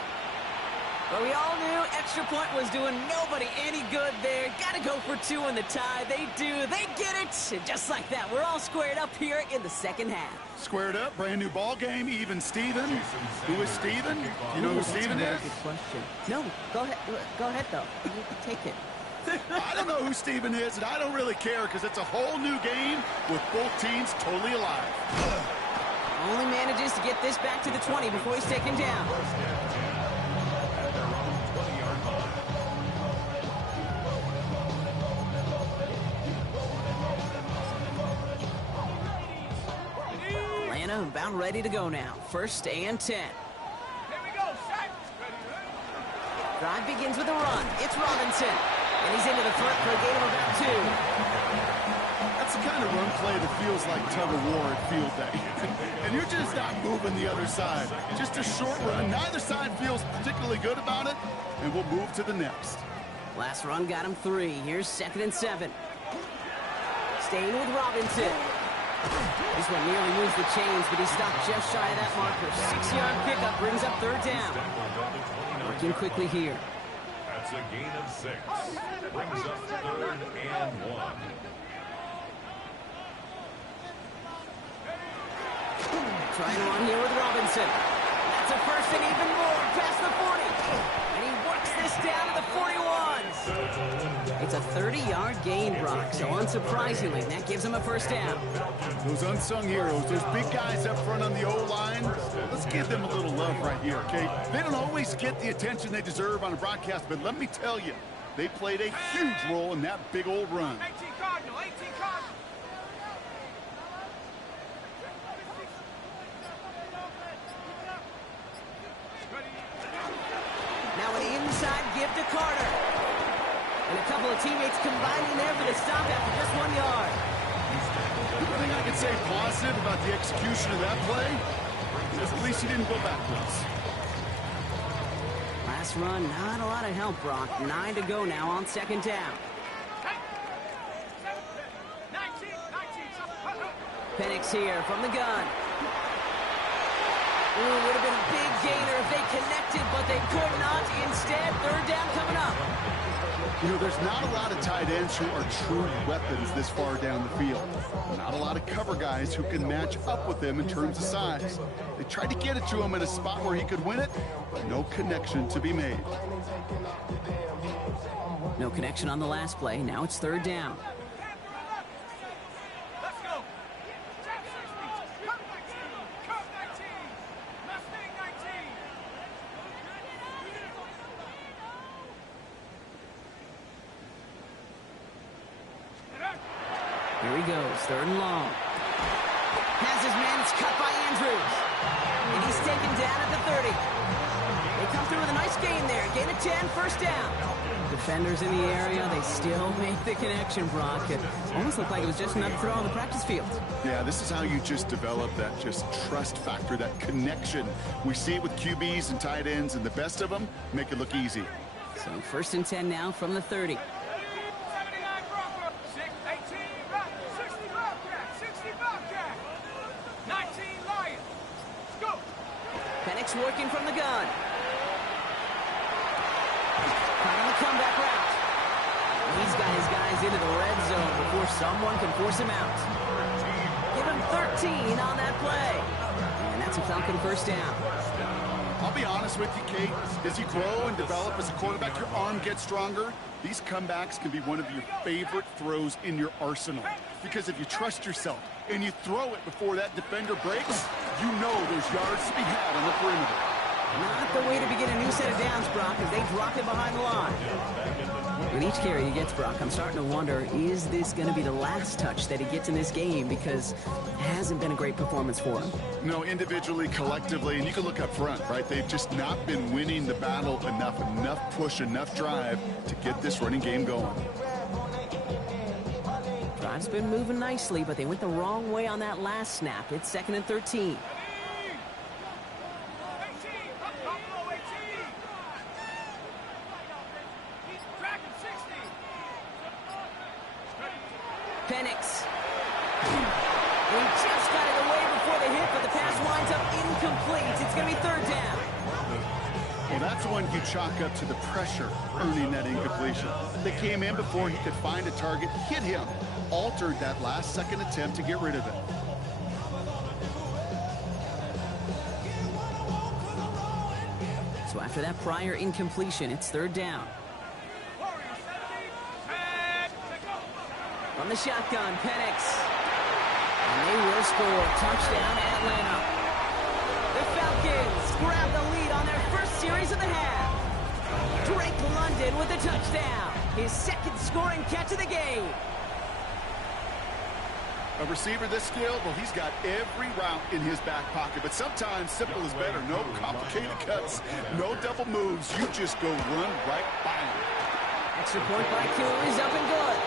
But we all knew extra point was doing nobody any good there. Got to go for 2 in the tie. They do. They get it. And just like that, we're all squared up here in the second half. Squared up, brand new ball game, even Steven. Who is Steven? You know who Steven is? Good question. No, go ahead. Go ahead, though. You can take it. I don't know who Steven is, and I don't really care because it's a whole new game with both teams totally alive. Only manages to get this back to the 20 before he's taken down. About ready to go now. 1st and 10. Here we go, set. Drive begins with a run. It's Robinson. And he's into the front for a gain of about 2. That's the kind of run play that feels like tug-of-war at field day. And you're just not moving the other side. Just a short run. Neither side feels particularly good about it. And we'll move to the next. Last run got him 3. Here's 2nd and 7. Staying with Robinson. This one nearly moves the chains, but he stopped just shy of that marker. 6-yard pickup brings up 3rd down. Working quickly here. That's a gain of 6. Brings up 3rd and 1. Trying to run here with Robinson. That's a 1st and even more past the 40. And he works this down to the 41s. It's a 30-yard gain, Brock, so unsurprisingly, that gives him a 1st down. Those unsung heroes, those big guys up front on the O-line, let's give them a little love right here, okay? They don't always get the attention they deserve on a broadcast, but let me tell you, they played a huge role in that big old run. 18 Cardinal, 18 Cardinal. Now an inside give to Carter. And a couple of teammates combining there for the stop after just 1 yard. The thing I can say positive about the execution of that play is at least he didn't go backwards. Last run, not a lot of help, Brock. 9 to go now on 2nd down. 19. Penix here from the gun. Ooh, would have been a big gainer if they connected, but they could not. Instead, 3rd down coming up. You know, there's not a lot of tight ends who are true weapons this far down the field. Not a lot of cover guys who can match up with them in terms of size. They tried to get it to him in a spot where he could win it. No connection to be made. No connection on the last play. Now it's 3rd down. Let's go. Cut 19. Cut 19. Mustang 19. Here he goes, 3rd and long. Has his man, it's cut by Andrews. And he's taken down at the 30. They come through with a nice gain there. Gain of 10, 1st down. Defenders in the area, they still make the connection, Brock. It almost looked like it was just another throw on the practice field. Yeah, this is how you just develop that just trust factor, that connection. We see it with QBs and tight ends, and the best of them make it look easy. So 1st and 10 now from the 30. 79 Bronco. 18 Rock. 60 Bobcat. 60 Bobcat. 19 Lion. Let's go. Penix working from the gun. Caught on the comeback route. He's got his guys into the red zone before someone can force him out. Give him 13 on that play. And that's It's a Falcon first down. I'll be honest with you, Kate. As you grow and develop as a quarterback, your arm gets stronger. These comebacks can be one of your favorite throws in your arsenal. Because if you trust yourself and you throw it before that defender breaks, you know there's yards to be had on the perimeter. Not the way to begin a new set of downs, Brock, as they drop it behind the line. With each carry he gets, Brock, I'm starting to wonder, is this going to be the last touch that he gets in this game? Because it hasn't been a great performance for him. No, individually, collectively, and you can look up front, right? They've just not been winning the battle enough push, enough drive to get this running game going. Drive's been moving nicely, but they went the wrong way on that last snap. It's 2nd and 13. Penix. He just got it away before the hit, but the pass winds up incomplete. It's going to be 3rd down. Well, that's one you chalk up to the pressure earning that incompletion. They came in before he could find a target, hit him, altered that last-second attempt to get rid of it. So after that prior incompletion, it's 3rd down. From the shotgun, Penix. And they will score. Touchdown, Atlanta. The Falcons grab the lead on their first series of the half. Drake London with a touchdown. His 2nd scoring catch of the game. A receiver this skilled, well, he's got every route in his back pocket. But sometimes simple is better. No complicated cuts, no double moves. You just go run right by him. Extra point by Q is up and good.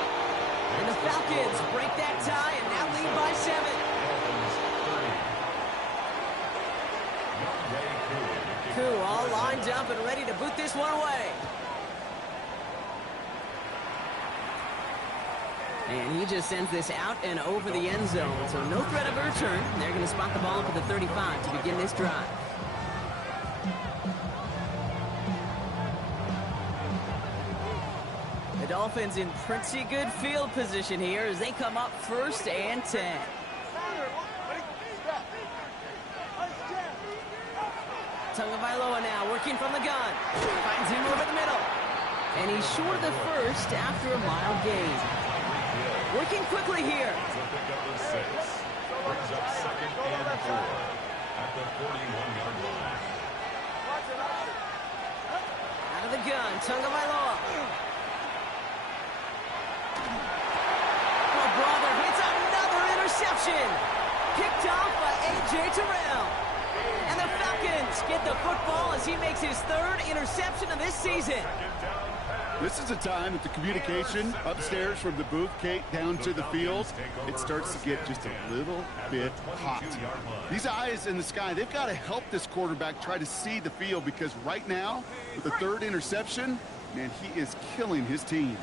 And the Falcons break that tie and now lead by 7. Koo all lined up and ready to boot this one away. And he just sends this out and over the end zone. So no threat of a return. They're going to spot the ball up at the 35 to begin this drive. The Dolphins in pretty good field position here as they come up 1st and 10. Tagovailoa now working from the gun. Finds him over the middle. And he's short of the first after a mild gain. Working quickly here. Brings up 2nd and 4 at the 41-yard line. Out of the gun, Tagovailoa. Oh, brother, it's another interception. Picked off by A.J. Terrell. And the Falcons get the football as he makes his 3rd interception of this season. This is a time that the communication upstairs from the booth, Kate, down to the field, it starts to get just a little bit hot. These eyes in the sky, they've got to help this quarterback try to see the field because right now, with the 3rd interception, man, he is killing his team.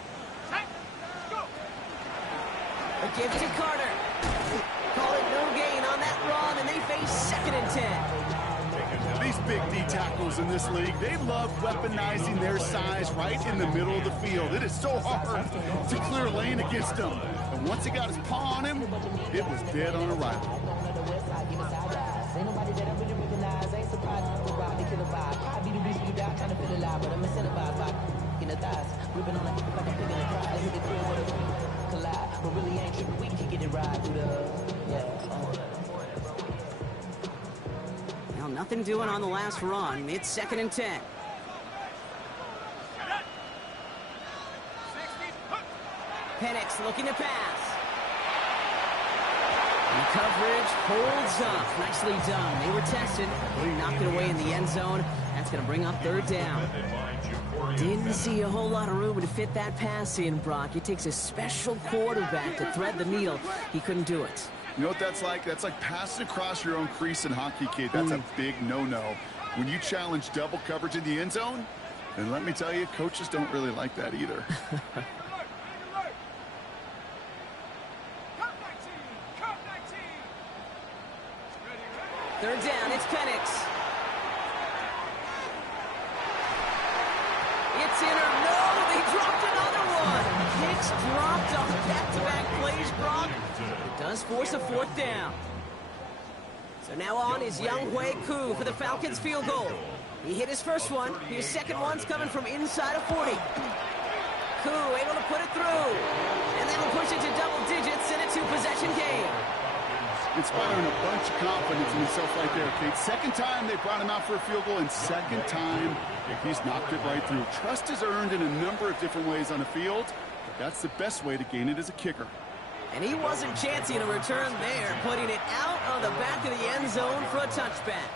A give to Carter. Call it no gain on that run, and they face 2nd and 10. These big D tackles in this league, they love weaponizing their size right in the middle of the field. It is so hard to clear lane against them. And once he got his paw on him, it was dead on arrival. Now nothing doing on the last run. It's 2nd and 10. Penix looking to pass. And the coverage holds up. Nicely done. They were tested, but he knocked it away in the end zone. That's going to bring up 3rd down. Didn't see a whole lot of room to fit that pass in, Brock. It takes a special quarterback to thread the needle. He couldn't do it. You know what that's like? That's like passing across your own crease in hockey, kid. That's a big no-no. When you challenge double coverage in the end zone, and let me tell you, coaches don't really like that either. 3rd down, it's Penix. It's in or no, they dropped another one. Kicks dropped on back-to-back plays, Brock. It does force a 4th down. So now on is Young Hui Koo for the Falcons field goal. He hit his first one. His second one's coming from inside of 40. Koo able to put it through. And that'll push it to double digits in a two-possession game. Inspiring a bunch of confidence in himself right there, Kate. Second time they brought him out for a field goal, and second time he's knocked it right through. Trust is earned in a number of different ways on the field, but that's the best way to gain it as a kicker. And he wasn't chancing a return there, putting it out on the back of the end zone for a touchback.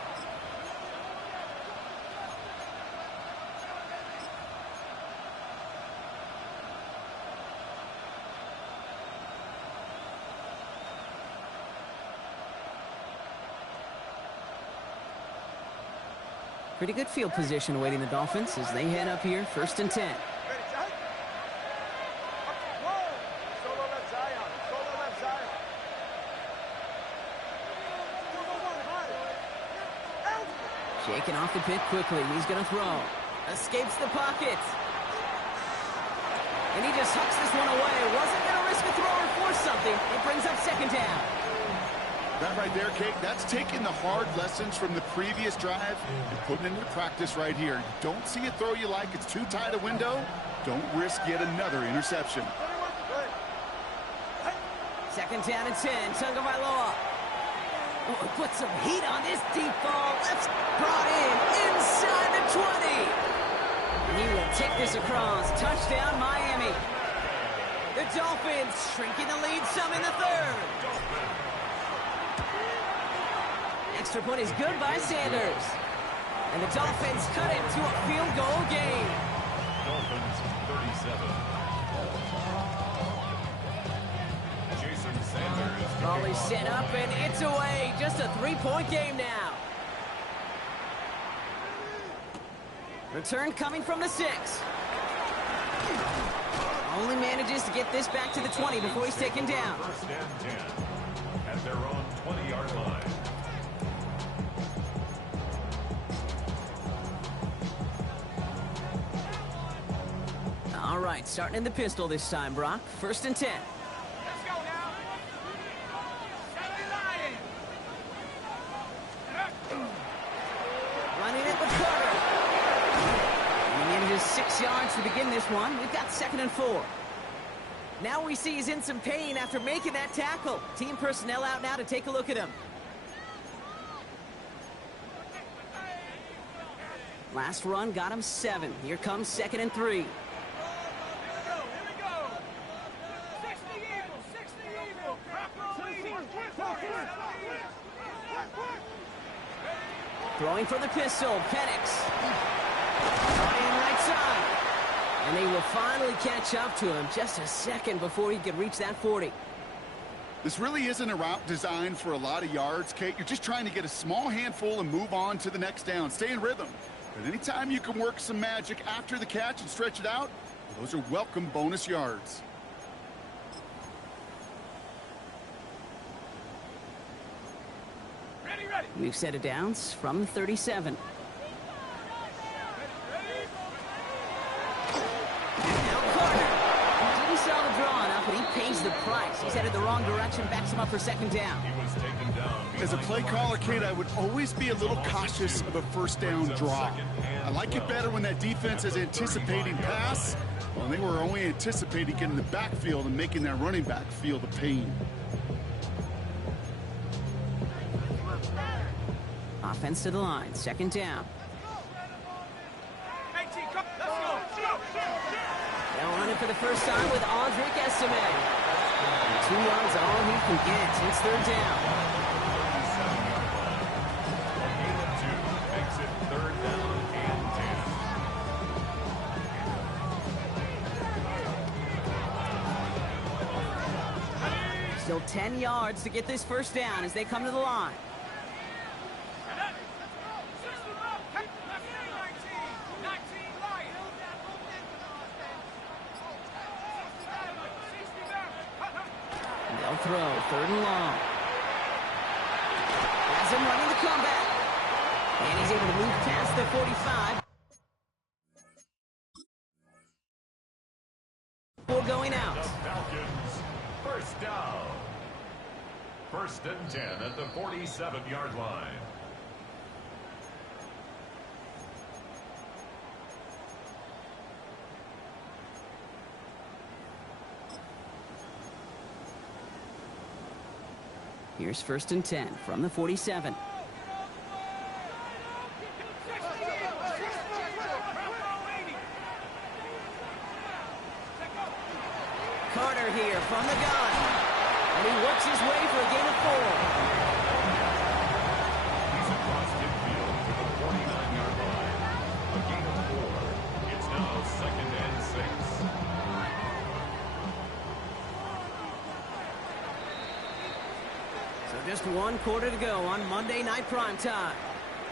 Pretty good field position awaiting the Dolphins as they head up here, 1st and 10. Shaking off the pit quickly. He's going to throw. Escapes the pocket. And he just hucks this one away. Wasn't going to risk a throw or force something. It brings up 2nd down. That right there, Kate, that's taking the hard lessons from the previous drive and putting it into practice right here. You don't see a throw you like, it's too tight a window. Don't risk yet another interception. 2nd down and 10. Tagovailoa. Oh, put some heat on this deep ball. Left brought in inside the 20. He will take this across. Touchdown, Miami. The Dolphins shrinking the lead some in the 3rd. Extra point is good by Sanders. And the Dolphins cut it to a field goal game. Dolphins 37. Jason Sanders. Ball is set up and it's away. Just a 3-point game now. Return coming from the 6. Only manages to get this back to the 20 before he's taken down. 1st and 10 at their own 20-yard line. All right, starting in the pistol this time, Brock. 1st and 10. Let's go now. Running it with Carter. And he manages 6 yards to begin this one. We've got 2nd and 4. Now we see he's in some pain after making that tackle. Team personnel out now to take a look at him. Last run got him 7. Here comes 2nd and 3. Throwing for the pistol, Penix. Playing right side. And they will finally catch up to him. Just a second before he could reach that 40. This really isn't a route designed for a lot of yards, Kate. You're just trying to get a small handful and move on to the next down. Stay in rhythm. But anytime you can work some magic after the catch and stretch it out, those are welcome bonus yards. We've set it downs from the 37. Now Carter. Didn't sell the draw enough, but he pays the price. He's headed the wrong direction, backs him up for 2nd down. He was taken down. As a play caller, Kate, I would always be a little cautious of a 1st down draw. I like it better when that defense is anticipating pass, when they were only anticipating getting the backfield and making that running back feel the pain. Offense to the line, 2nd down. Now running for the first time with Audric Estime. 2 yards are all he can get. It's 3rd down. Gain of 2 makes it 3rd down and 10. Still 10 yards to get this 1st down as they come to the line. They'll throw, 3rd and long. Has him running the comeback. And he's able to move past the 45. Before going out. The Falcons, 1st down. 1st first and 10 at the 47-yard line. Here's first and 10 from the 47. Carter here from the gun. And he works his way for a gain of 4. He's across midfield to the 49-yard line. A gain of 4. It's now second and 6. So just 1 quarter to go on Monday Night Primetime.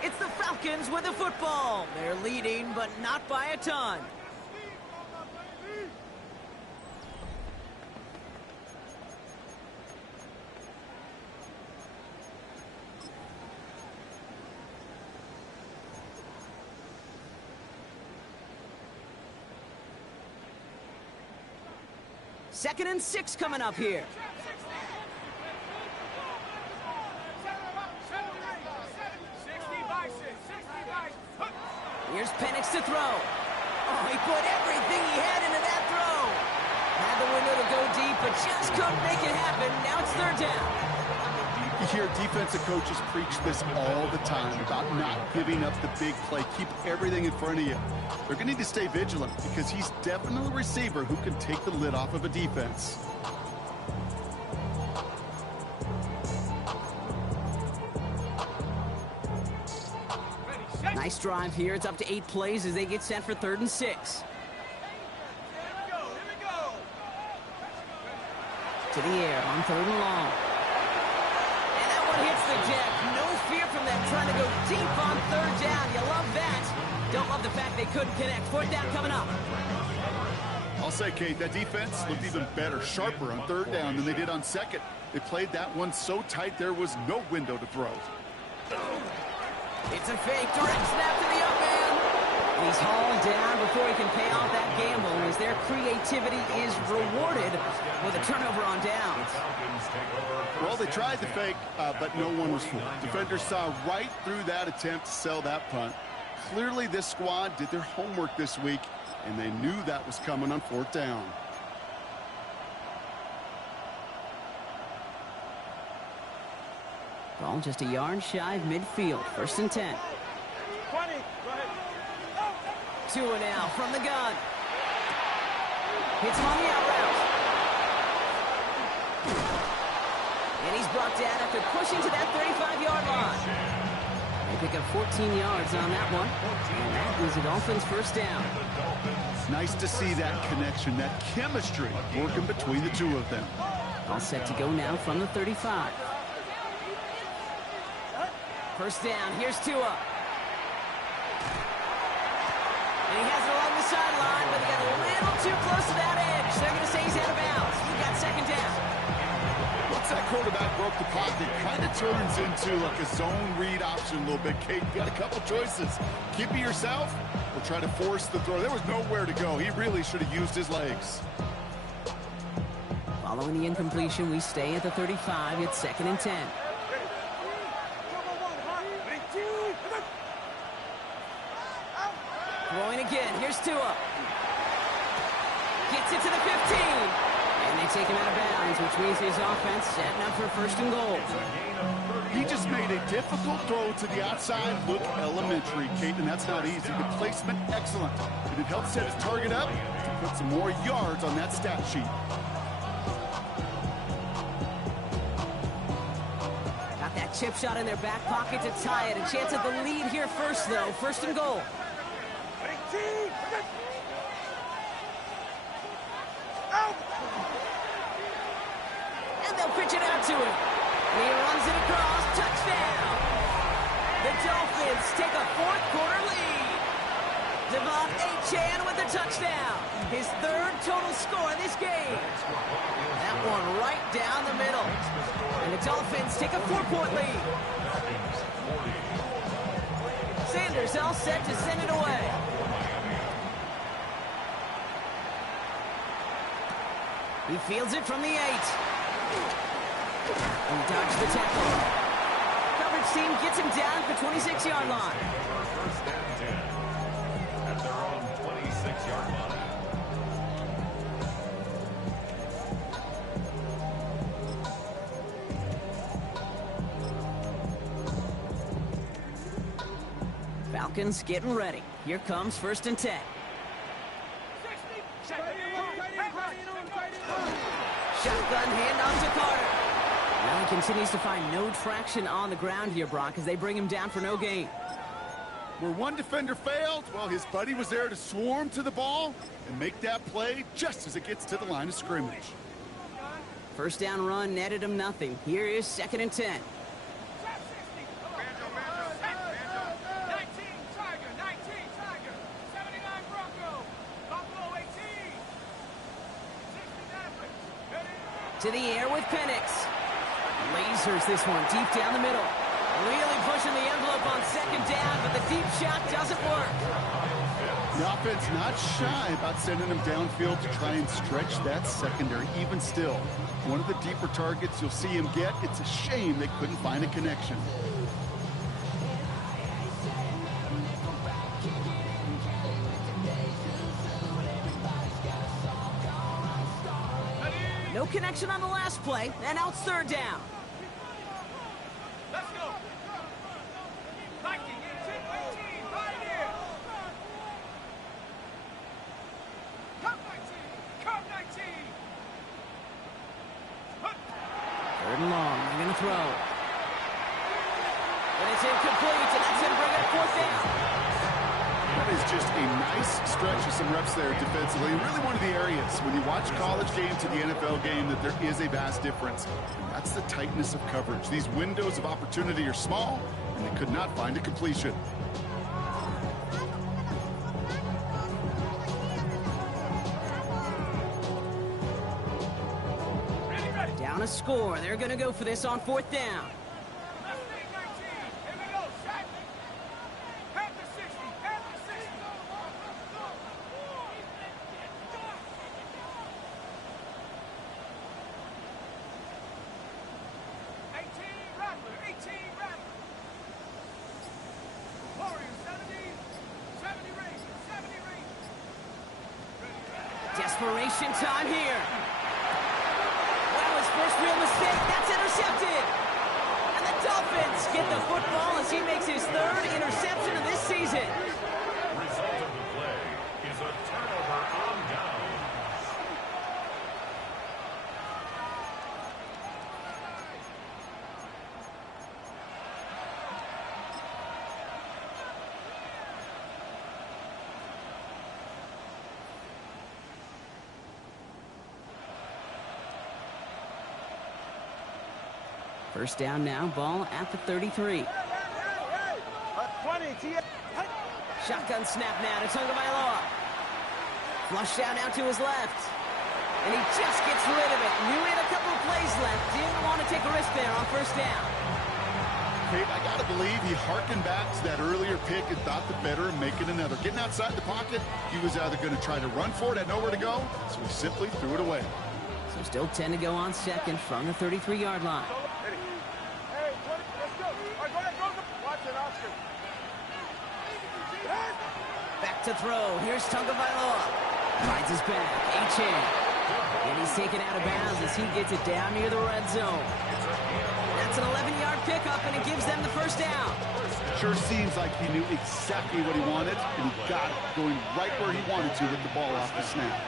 It's the Falcons with the football. They're leading, but not by a ton. Second and 6 coming up here. Here's Penix to throw. Oh, he put everything he had into that throw. Had the window to go deep, but just couldn't make it happen. Now it's third down. You hear defensive coaches preach this all the time about not giving up the big play. Keep everything in front of you. They're going to need to stay vigilant because he's definitely a receiver who can take the lid off of a defense. Nice drive here. It's up to 8 plays as they get set for third and 6. To the air on third and long. And that one hits the deck. No fear from them trying to go deep on third down. You love that. Don't love the fact they couldn't connect. Fourth down coming up. I'll say, Kate, that defense looked even better, sharper on third down than they did on second. They played that one so tight there was no window to throw. It's a fake. Direct snap to the up man. He's hauled down before he can pay off that gamble as their creativity is rewarded with a turnover on downs. Well, they tried the fake, but no one was fooled. Defenders saw right through that attempt to sell that punt. Clearly, this squad did their homework this week, and they knew that was coming on fourth down. Ball just a yard shy of midfield. First and 10. 20. Go ahead. 2 now from the gun. Hits him on the out route. And he's brought down after pushing to that 35-yard line. They pick up 14 yards on that one. And that is the Dolphins' first down. It's nice to see that connection, that chemistry working between the two of them. All set to go now from the 35. First down, here's Tua. And he has it along the sideline, but he got a little too close to that edge. They're going to say he's out of bounds. We got second down. Once that quarterback broke the pocket, kind of turns into like a zone read option a little bit. Kate, you got a couple choices. Keep it yourself or try to force the throw. There was nowhere to go. He really should have used his legs. Following the incompletion, we stay at the 35. It's second and 10. Throwing again. Here's Tua. Gets it to the 15. And they take him out of bounds, which means his offense setting up for first and goal. He just made a difficult throw to the outside look elementary, Kate, and that's not easy. The placement, excellent. And it helped set his target up to put some more yards on that stat sheet. Got that chip shot in their back pocket to tie it. A chance at the lead here first, though. First and goal. And they'll pitch it out to him. He runs it across. Touchdown. The Dolphins take a fourth quarter lead. Devon Achane with the touchdown. His third total score in this game. That one right down the middle. And the Dolphins take a 4-point lead. Sanders all set to send it away. He fields it from the 8. And dodged the tackle. Coverage team gets him down at the 26-yard line. First and 10 at their own 26-yard line. Falcons getting ready. Here comes first and 10. Shotgun handoff to Carter. Now he continues to find no traction on the ground here, Brock, as they bring him down for no gain. Where one defender failed, well, his buddy was there to swarm to the ball and make that play just as it gets to the line of scrimmage. First down run netted him nothing. Here is second and 10. 19 Tiger, 79 Bronco, Buffalo 18. 60 Maverick. To the air with Penix. Lasers this one deep down the middle. Really pushing the envelope on second down, but the deep shot doesn't work. The offense not shy about sending him downfield to try and stretch that secondary. Even still, one of the deeper targets you'll see him get. It's a shame they couldn't find a connection. No connection on the last play, and now it's third down. Let's go. Viking, 18, right here. Come 19. Third and long, they're going to throw. And it's incomplete, and that's going to bring up fourth down. That is just a nice stretch of some reps there defensively. Really one of the areas when you watch college game to the NFL game that there is a vast difference. And that's the tightness of coverage. These windows of opportunity are small, and they could not find a completion. Down a score. They're going to go for this on fourth down. Let's take 19. Here we go. Shot. Panther 60. Panther 60. 18 Rattler. 18 Rattler. Warriors 70 Rangers. 70 Rangers. Desperation time here. First real mistake, that's intercepted. And the Dolphins get the football as he makes his third interception of this season. Result of the play is a turnover on downs. First down now, ball at the 33. 20. Shotgun snap now to Tagovailoa. Flush down out to his left. And he just gets rid of it. Knew he had a couple of plays left. Didn't want to take a risk there on first down. Hey, I got to believe he harkened back to that earlier pick and thought the better of making another. Getting outside the pocket, he was either going to try to run for it, had nowhere to go, so he simply threw it away. So still 10 to go on second from the 33-yard line. Hey, 20, let's go. All right, go ahead, go. Watch it, Oscar. Back to throw. Here's Tagovailoa. Finds his back. H-in. And he's taken out of bounds as he gets it down near the red zone. That's an 11-yard pickup, and it gives them the first down. Sure seems like he knew exactly what he wanted, and he got it going right where he wanted to with the ball off the snap.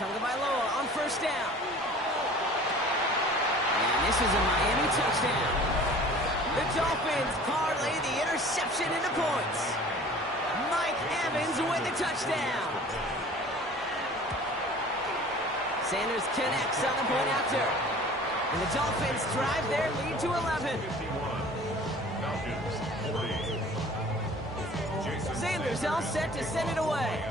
Tagovailoa on first down. And this is a Miami touchdown. The Dolphins parlay the interception into points. Mike Evans with the touchdown. Sanders connects on the point after. And the Dolphins drive their lead to 11. 51. Falcons 40. Sanders all set to send it away.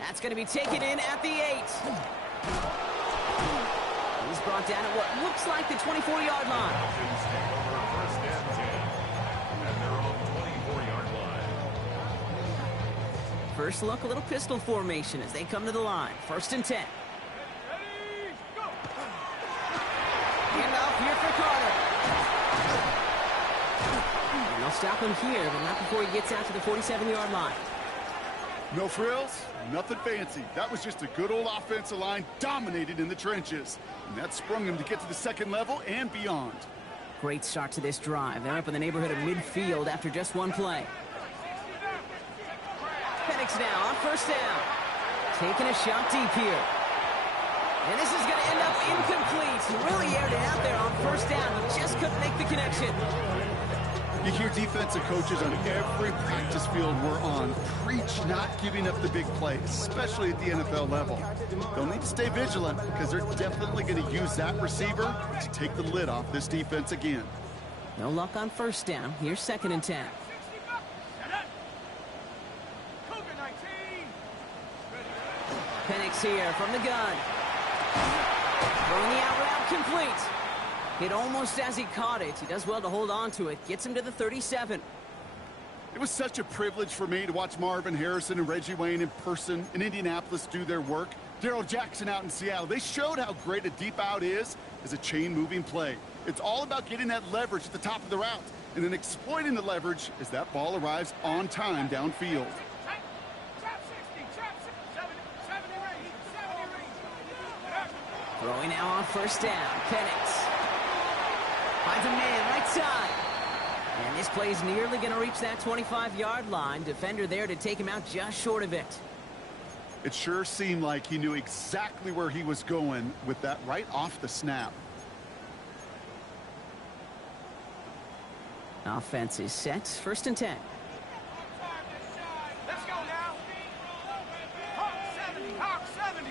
That's going to be taken in at the 8. He's brought down at what looks like the 24-yard line. Falcons take over first and 10 at their own 24-yard line. First look, a little pistol formation as they come to the line. 1st and 10. Ready, go! Handoff here for Carter. And they'll stop him here, but not before he gets out to the 47-yard line. No frills, nothing fancy. That was just a good old offensive line dominated in the trenches. And that sprung him to get to the second level and beyond. Great start to this drive. They're up in the neighborhood of midfield after just one play. Penix now on 1st down. Taking a shot deep here. And this is going to end up incomplete. He really aired it out there on 1st down, but just couldn't make the connection. You hear defensive coaches on every practice field we're on preach not giving up the big play, especially at the NFL level. They'll need to stay vigilant because they're definitely going to use that receiver to take the lid off this defense again. No luck on 1st down. Here's 2nd and 10. Penix here from the gun. Throwing the out route complete. Hit almost as he caught it. He does well to hold on to it. Gets him to the 37. It was such a privilege for me to watch Marvin Harrison and Reggie Wayne in person in Indianapolis do their work. Darrell Jackson out in Seattle. They showed how great a deep out is as a chain-moving play. It's all about getting that leverage at the top of the route and then exploiting the leverage as that ball arrives on time downfield. Throwing now on 1st down. Penix finds a man right side. And this play is nearly going to reach that 25-yard line. Defender there to take him out just short of it. It sure seemed like he knew exactly where he was going with that right off the snap. Offense is set. 1st and 10. Let's go now. Hawk 70, Hawk 70.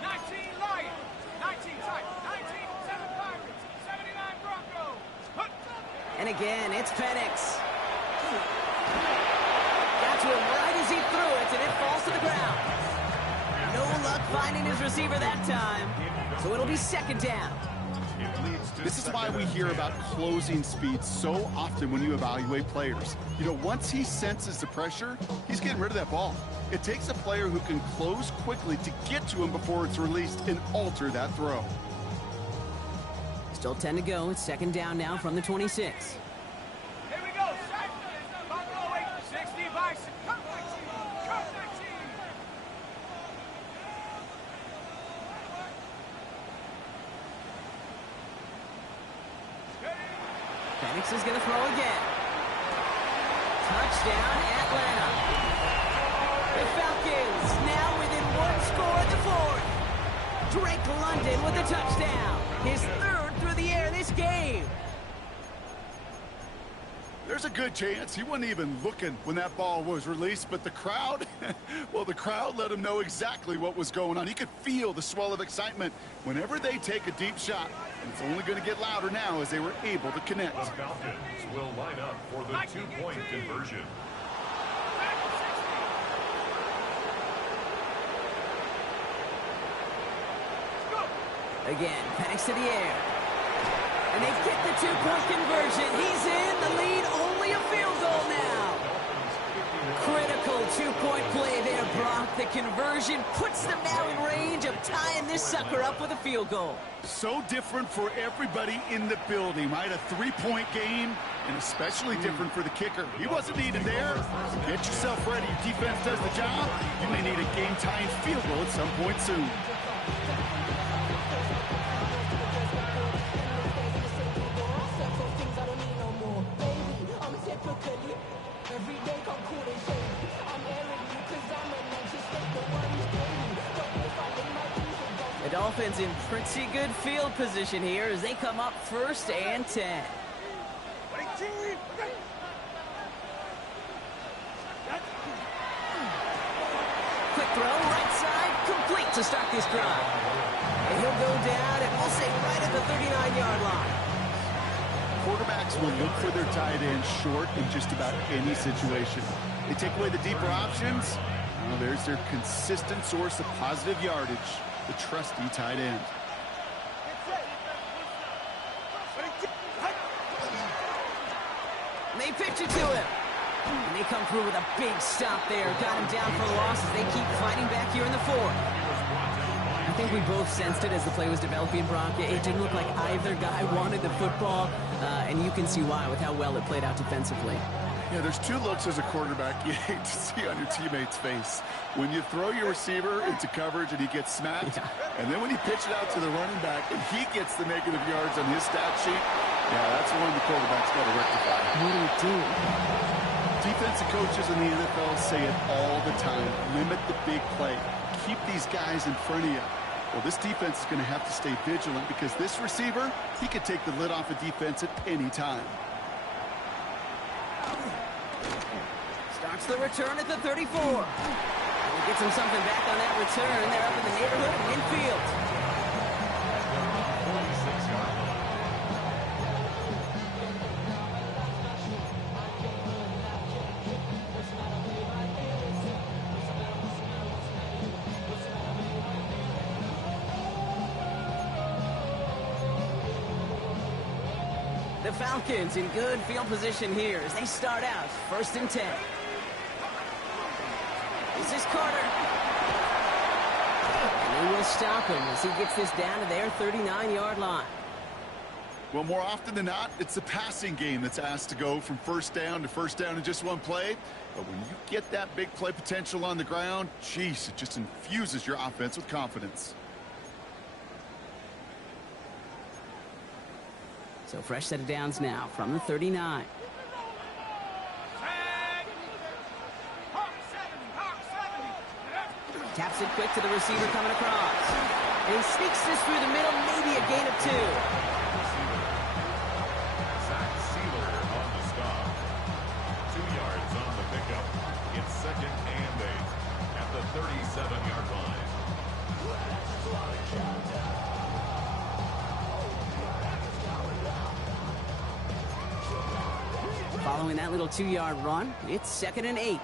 19 Lion, 19 Titan, 19 7 Pirates, 79 Broncos. And again, it's Penix. Got to him right as he threw it, and it falls to the ground. No luck finding his receiver that time, so it'll be 2nd down. This is why we hear about closing speed so often when you evaluate players. You know, once he senses the pressure, he's getting rid of that ball. It takes a player who can close quickly to get to him before it's released and alter that throw. Still 10 to go. It's 2nd down now from the 26. Here we go. 60 by 6. Come 19. Come 19. Penix is going to throw again. Touchdown, Atlanta. The Falcons now within one score at the 4th. Drake London with a touchdown. His 3rd through the air this game. There's a good chance he wasn't even looking when that ball was released, but the crowd, well, the crowd let him know exactly what was going on. He could feel the swell of excitement whenever they take a deep shot. And it's only going to get louder now as they were able to connect. The Falcons will line up for the 2-point conversion. Again, Penix to the air. And they get the 2-point conversion. He's in the lead, only a field goal now. Critical 2-point play there, Brock. The conversion puts them now in range of tying this sucker up with a field goal. So different for everybody in the building, right? A 3-point game, and especially different for the kicker. He wasn't needed there. Get yourself ready. Your defense does the job. You may need a game-tying field goal at some point soon. The Dolphins in pretty good field position here as they come up 1st and 10. Quick throw, right side, complete to start this drive. And he'll go down, and we'll say right at the 39-yard line. Quarterbacks will look for their tight end short in just about any situation. They take away the deeper options. Well, there's their consistent source of positive yardage, the trusty tight end. They pitch it to him. And they come through with a big stop there. Got him down for a loss as they keep fighting back here in the fourth. I think we both sensed it as the play was developing, Brock. It didn't look like either guy wanted the football, and you can see why with how well it played out defensively. Yeah, there's two looks as a quarterback you hate to see on your teammate's face. When you throw your receiver into coverage and he gets smacked, and then when you pitch it out to the running back and he gets the negative yards on his stat sheet, yeah, that's one the quarterback's got to rectify. What do we do? Defensive coaches in the NFL say it all the time. Limit the big play. Keep these guys in front of you. Well, this defense is going to have to stay vigilant because this receiver, he could take the lid off a defense at any time. Starts the return at the 34. And he gets him something back on that return. They're up in the neighborhood of midfield. The Falcons in good field position here as they start out 1st and 10. This is Carter. And they will stop him as he gets this down to their 39-yard line. Well, more often than not, it's the passing game that's asked to go from first down to first down in just one play. But when you get that big play potential on the ground, geez, it just infuses your offense with confidence. So fresh set of downs now from the 39. Taps it quick to the receiver coming across. And he sneaks this through the middle, maybe a gain of 2. Zach Sealer on the stop. 2 yards on the pickup. It's 2nd and 8 at the 37-yard line. Following that little 2-yard run, it's 2nd and 8.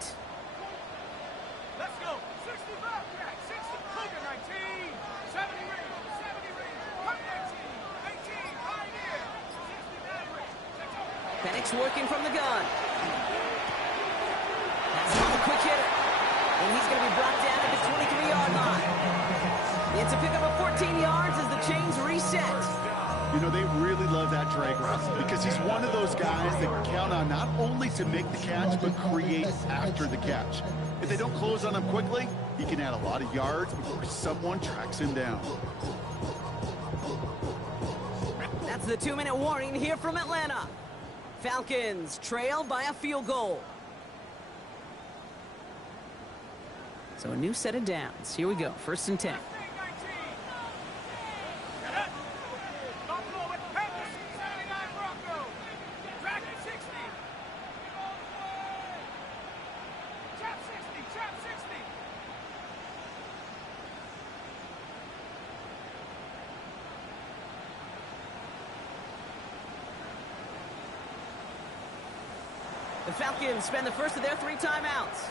Let's go. 65, Jack. 60, Cougar 19. 70 ring. 70 ring. 119. 18, Pioneer. 69 ring. Penix working from the gun. That's another quick hitter. And he's going to be brought down at the 23-yard line. It's a pickup of 14 yards as the chains reset. You know, they really love that drag route because he's one of those guys that can count on not only to make the catch, but create after the catch. If they don't close on him quickly, he can add a lot of yards before someone tracks him down. That's the 2-minute warning here from Atlanta. Falcons trail by a field goal. So a new set of downs. Here we go, 1st and 10. The Falcons spend the first of their 3 timeouts.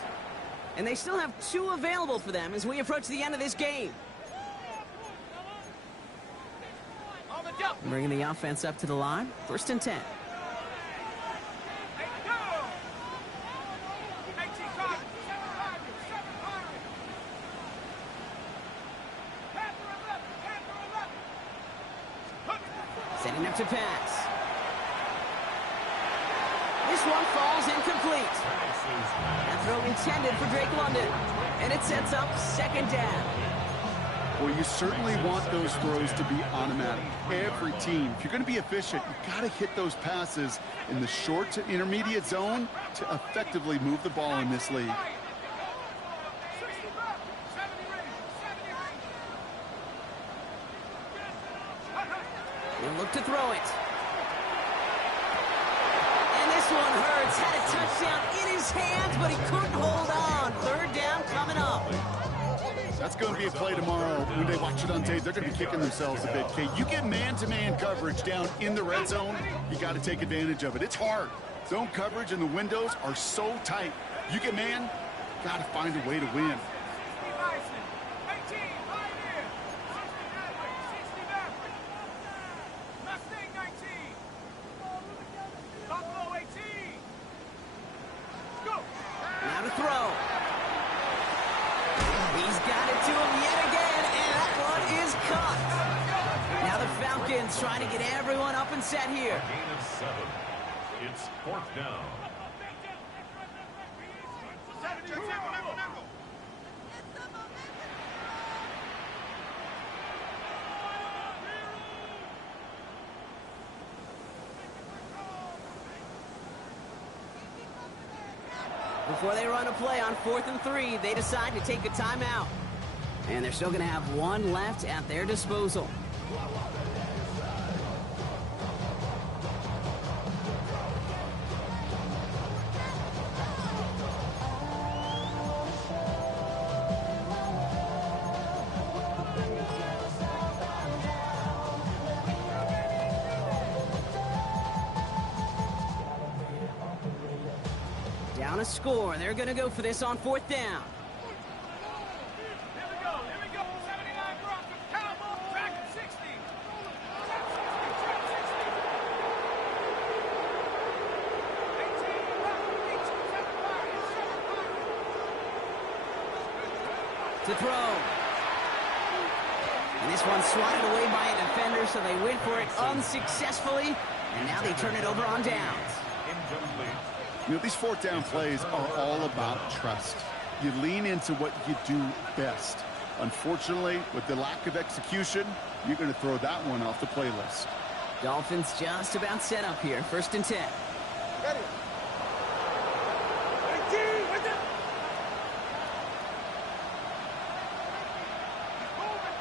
And they still have 2 available for them as we approach the end of this game. Bringing the offense up to the line. 1st and 10. Setting up to pass. This one falls incomplete. That throw intended for Drake London. And it sets up 2nd down. Well, you certainly want those throws to be automatic. Every team, if you're going to be efficient, you've got to hit those passes in the short to intermediate zone to effectively move the ball in this league. He'll look to throw it. And this one hurts. Had a touchdown in his hands, but he couldn't hold on. 3rd down coming up. That's going to be a play tomorrow. When they watch it on tape, they're going to be kicking themselves a bit. Okay, you get man-to-man coverage down in the red zone, you got to take advantage of it. It's hard. Zone coverage and the windows are so tight. You get man, got to find a way to win. up and set here. A gain of 7. It's 4th down. Before they run a play on 4th and 3, they decide to take a timeout. And they're still going to have one left at their disposal. Down a score. They're going to go for this on 4th down. Here we go. 79 Broncos. Cowboys track at 60. Track 60. 18, To throw. And this one's swatted away by a defender, so they went for it unsuccessfully. And now they turn it over on downs. Incomplete. You know, these 4th down plays are all about trust. You lean into what you do best. Unfortunately, with the lack of execution, you're going to throw that one off the playlist. Dolphins just about set up here. 1st and 10. ready. 18, with it.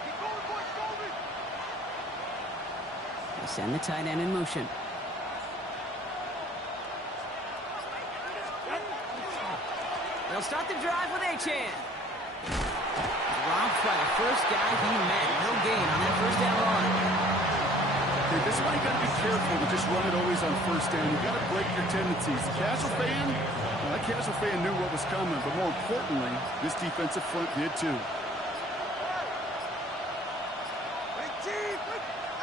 Keep going, boys, going. They send the tight end in motion. They'll start the drive with Achan. Robbed by the first guy he met. No gain on that 1st down run. Okay, this is why you got to be careful to just run it always on 1st down. You got to break your tendencies. Casual fan, well, that casual fan knew what was coming, but more importantly, this defensive front did too. 18,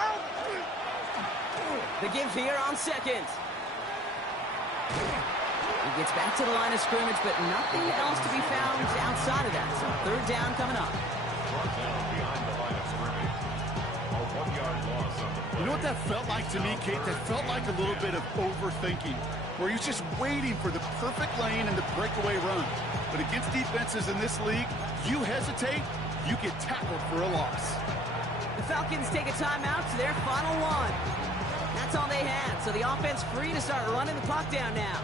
out. The give here on 2nd. He gets back to the line of scrimmage, but nothing else to be found outside of that. So 3rd down coming up. Brought down behind the line of scrimmage. A 1-yard loss on the play. You know what that felt like to me, Kate? That felt like a little bit of overthinking, where he was just waiting for the perfect lane and the breakaway run. But against defenses in this league, you hesitate, you get tackled for a loss. The Falcons take a timeout to their final one. That's all they had, so the offense free to start running the clock down now.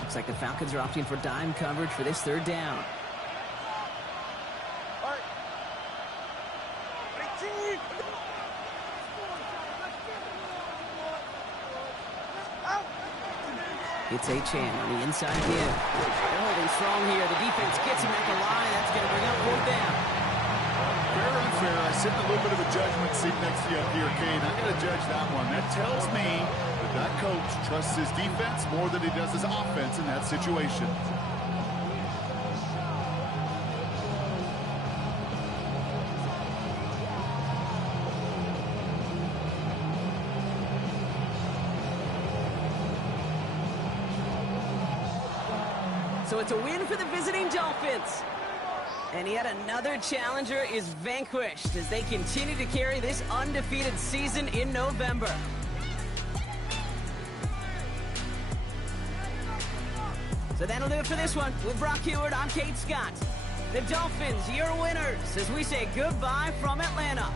Looks like the Falcons are opting for dime coverage for this 3rd down. All right. 18. Out. It's Achan on the inside again. They're holding strong here. The defense gets him at the line. That's going to bring up 4th down. Fair or unfair, I sit in a little bit of a judgment seat next to you up here, Kate. I'm going to judge that one. That tells me that coach trusts his defense more than he does his offense in that situation. So it's a win for the visiting Dolphins. And yet another challenger is vanquished as they continue to carry this undefeated season in November. So that'll do it for this one. With Brock Heward, I'm Kate Scott. The Dolphins, your winners, as we say goodbye from Atlanta.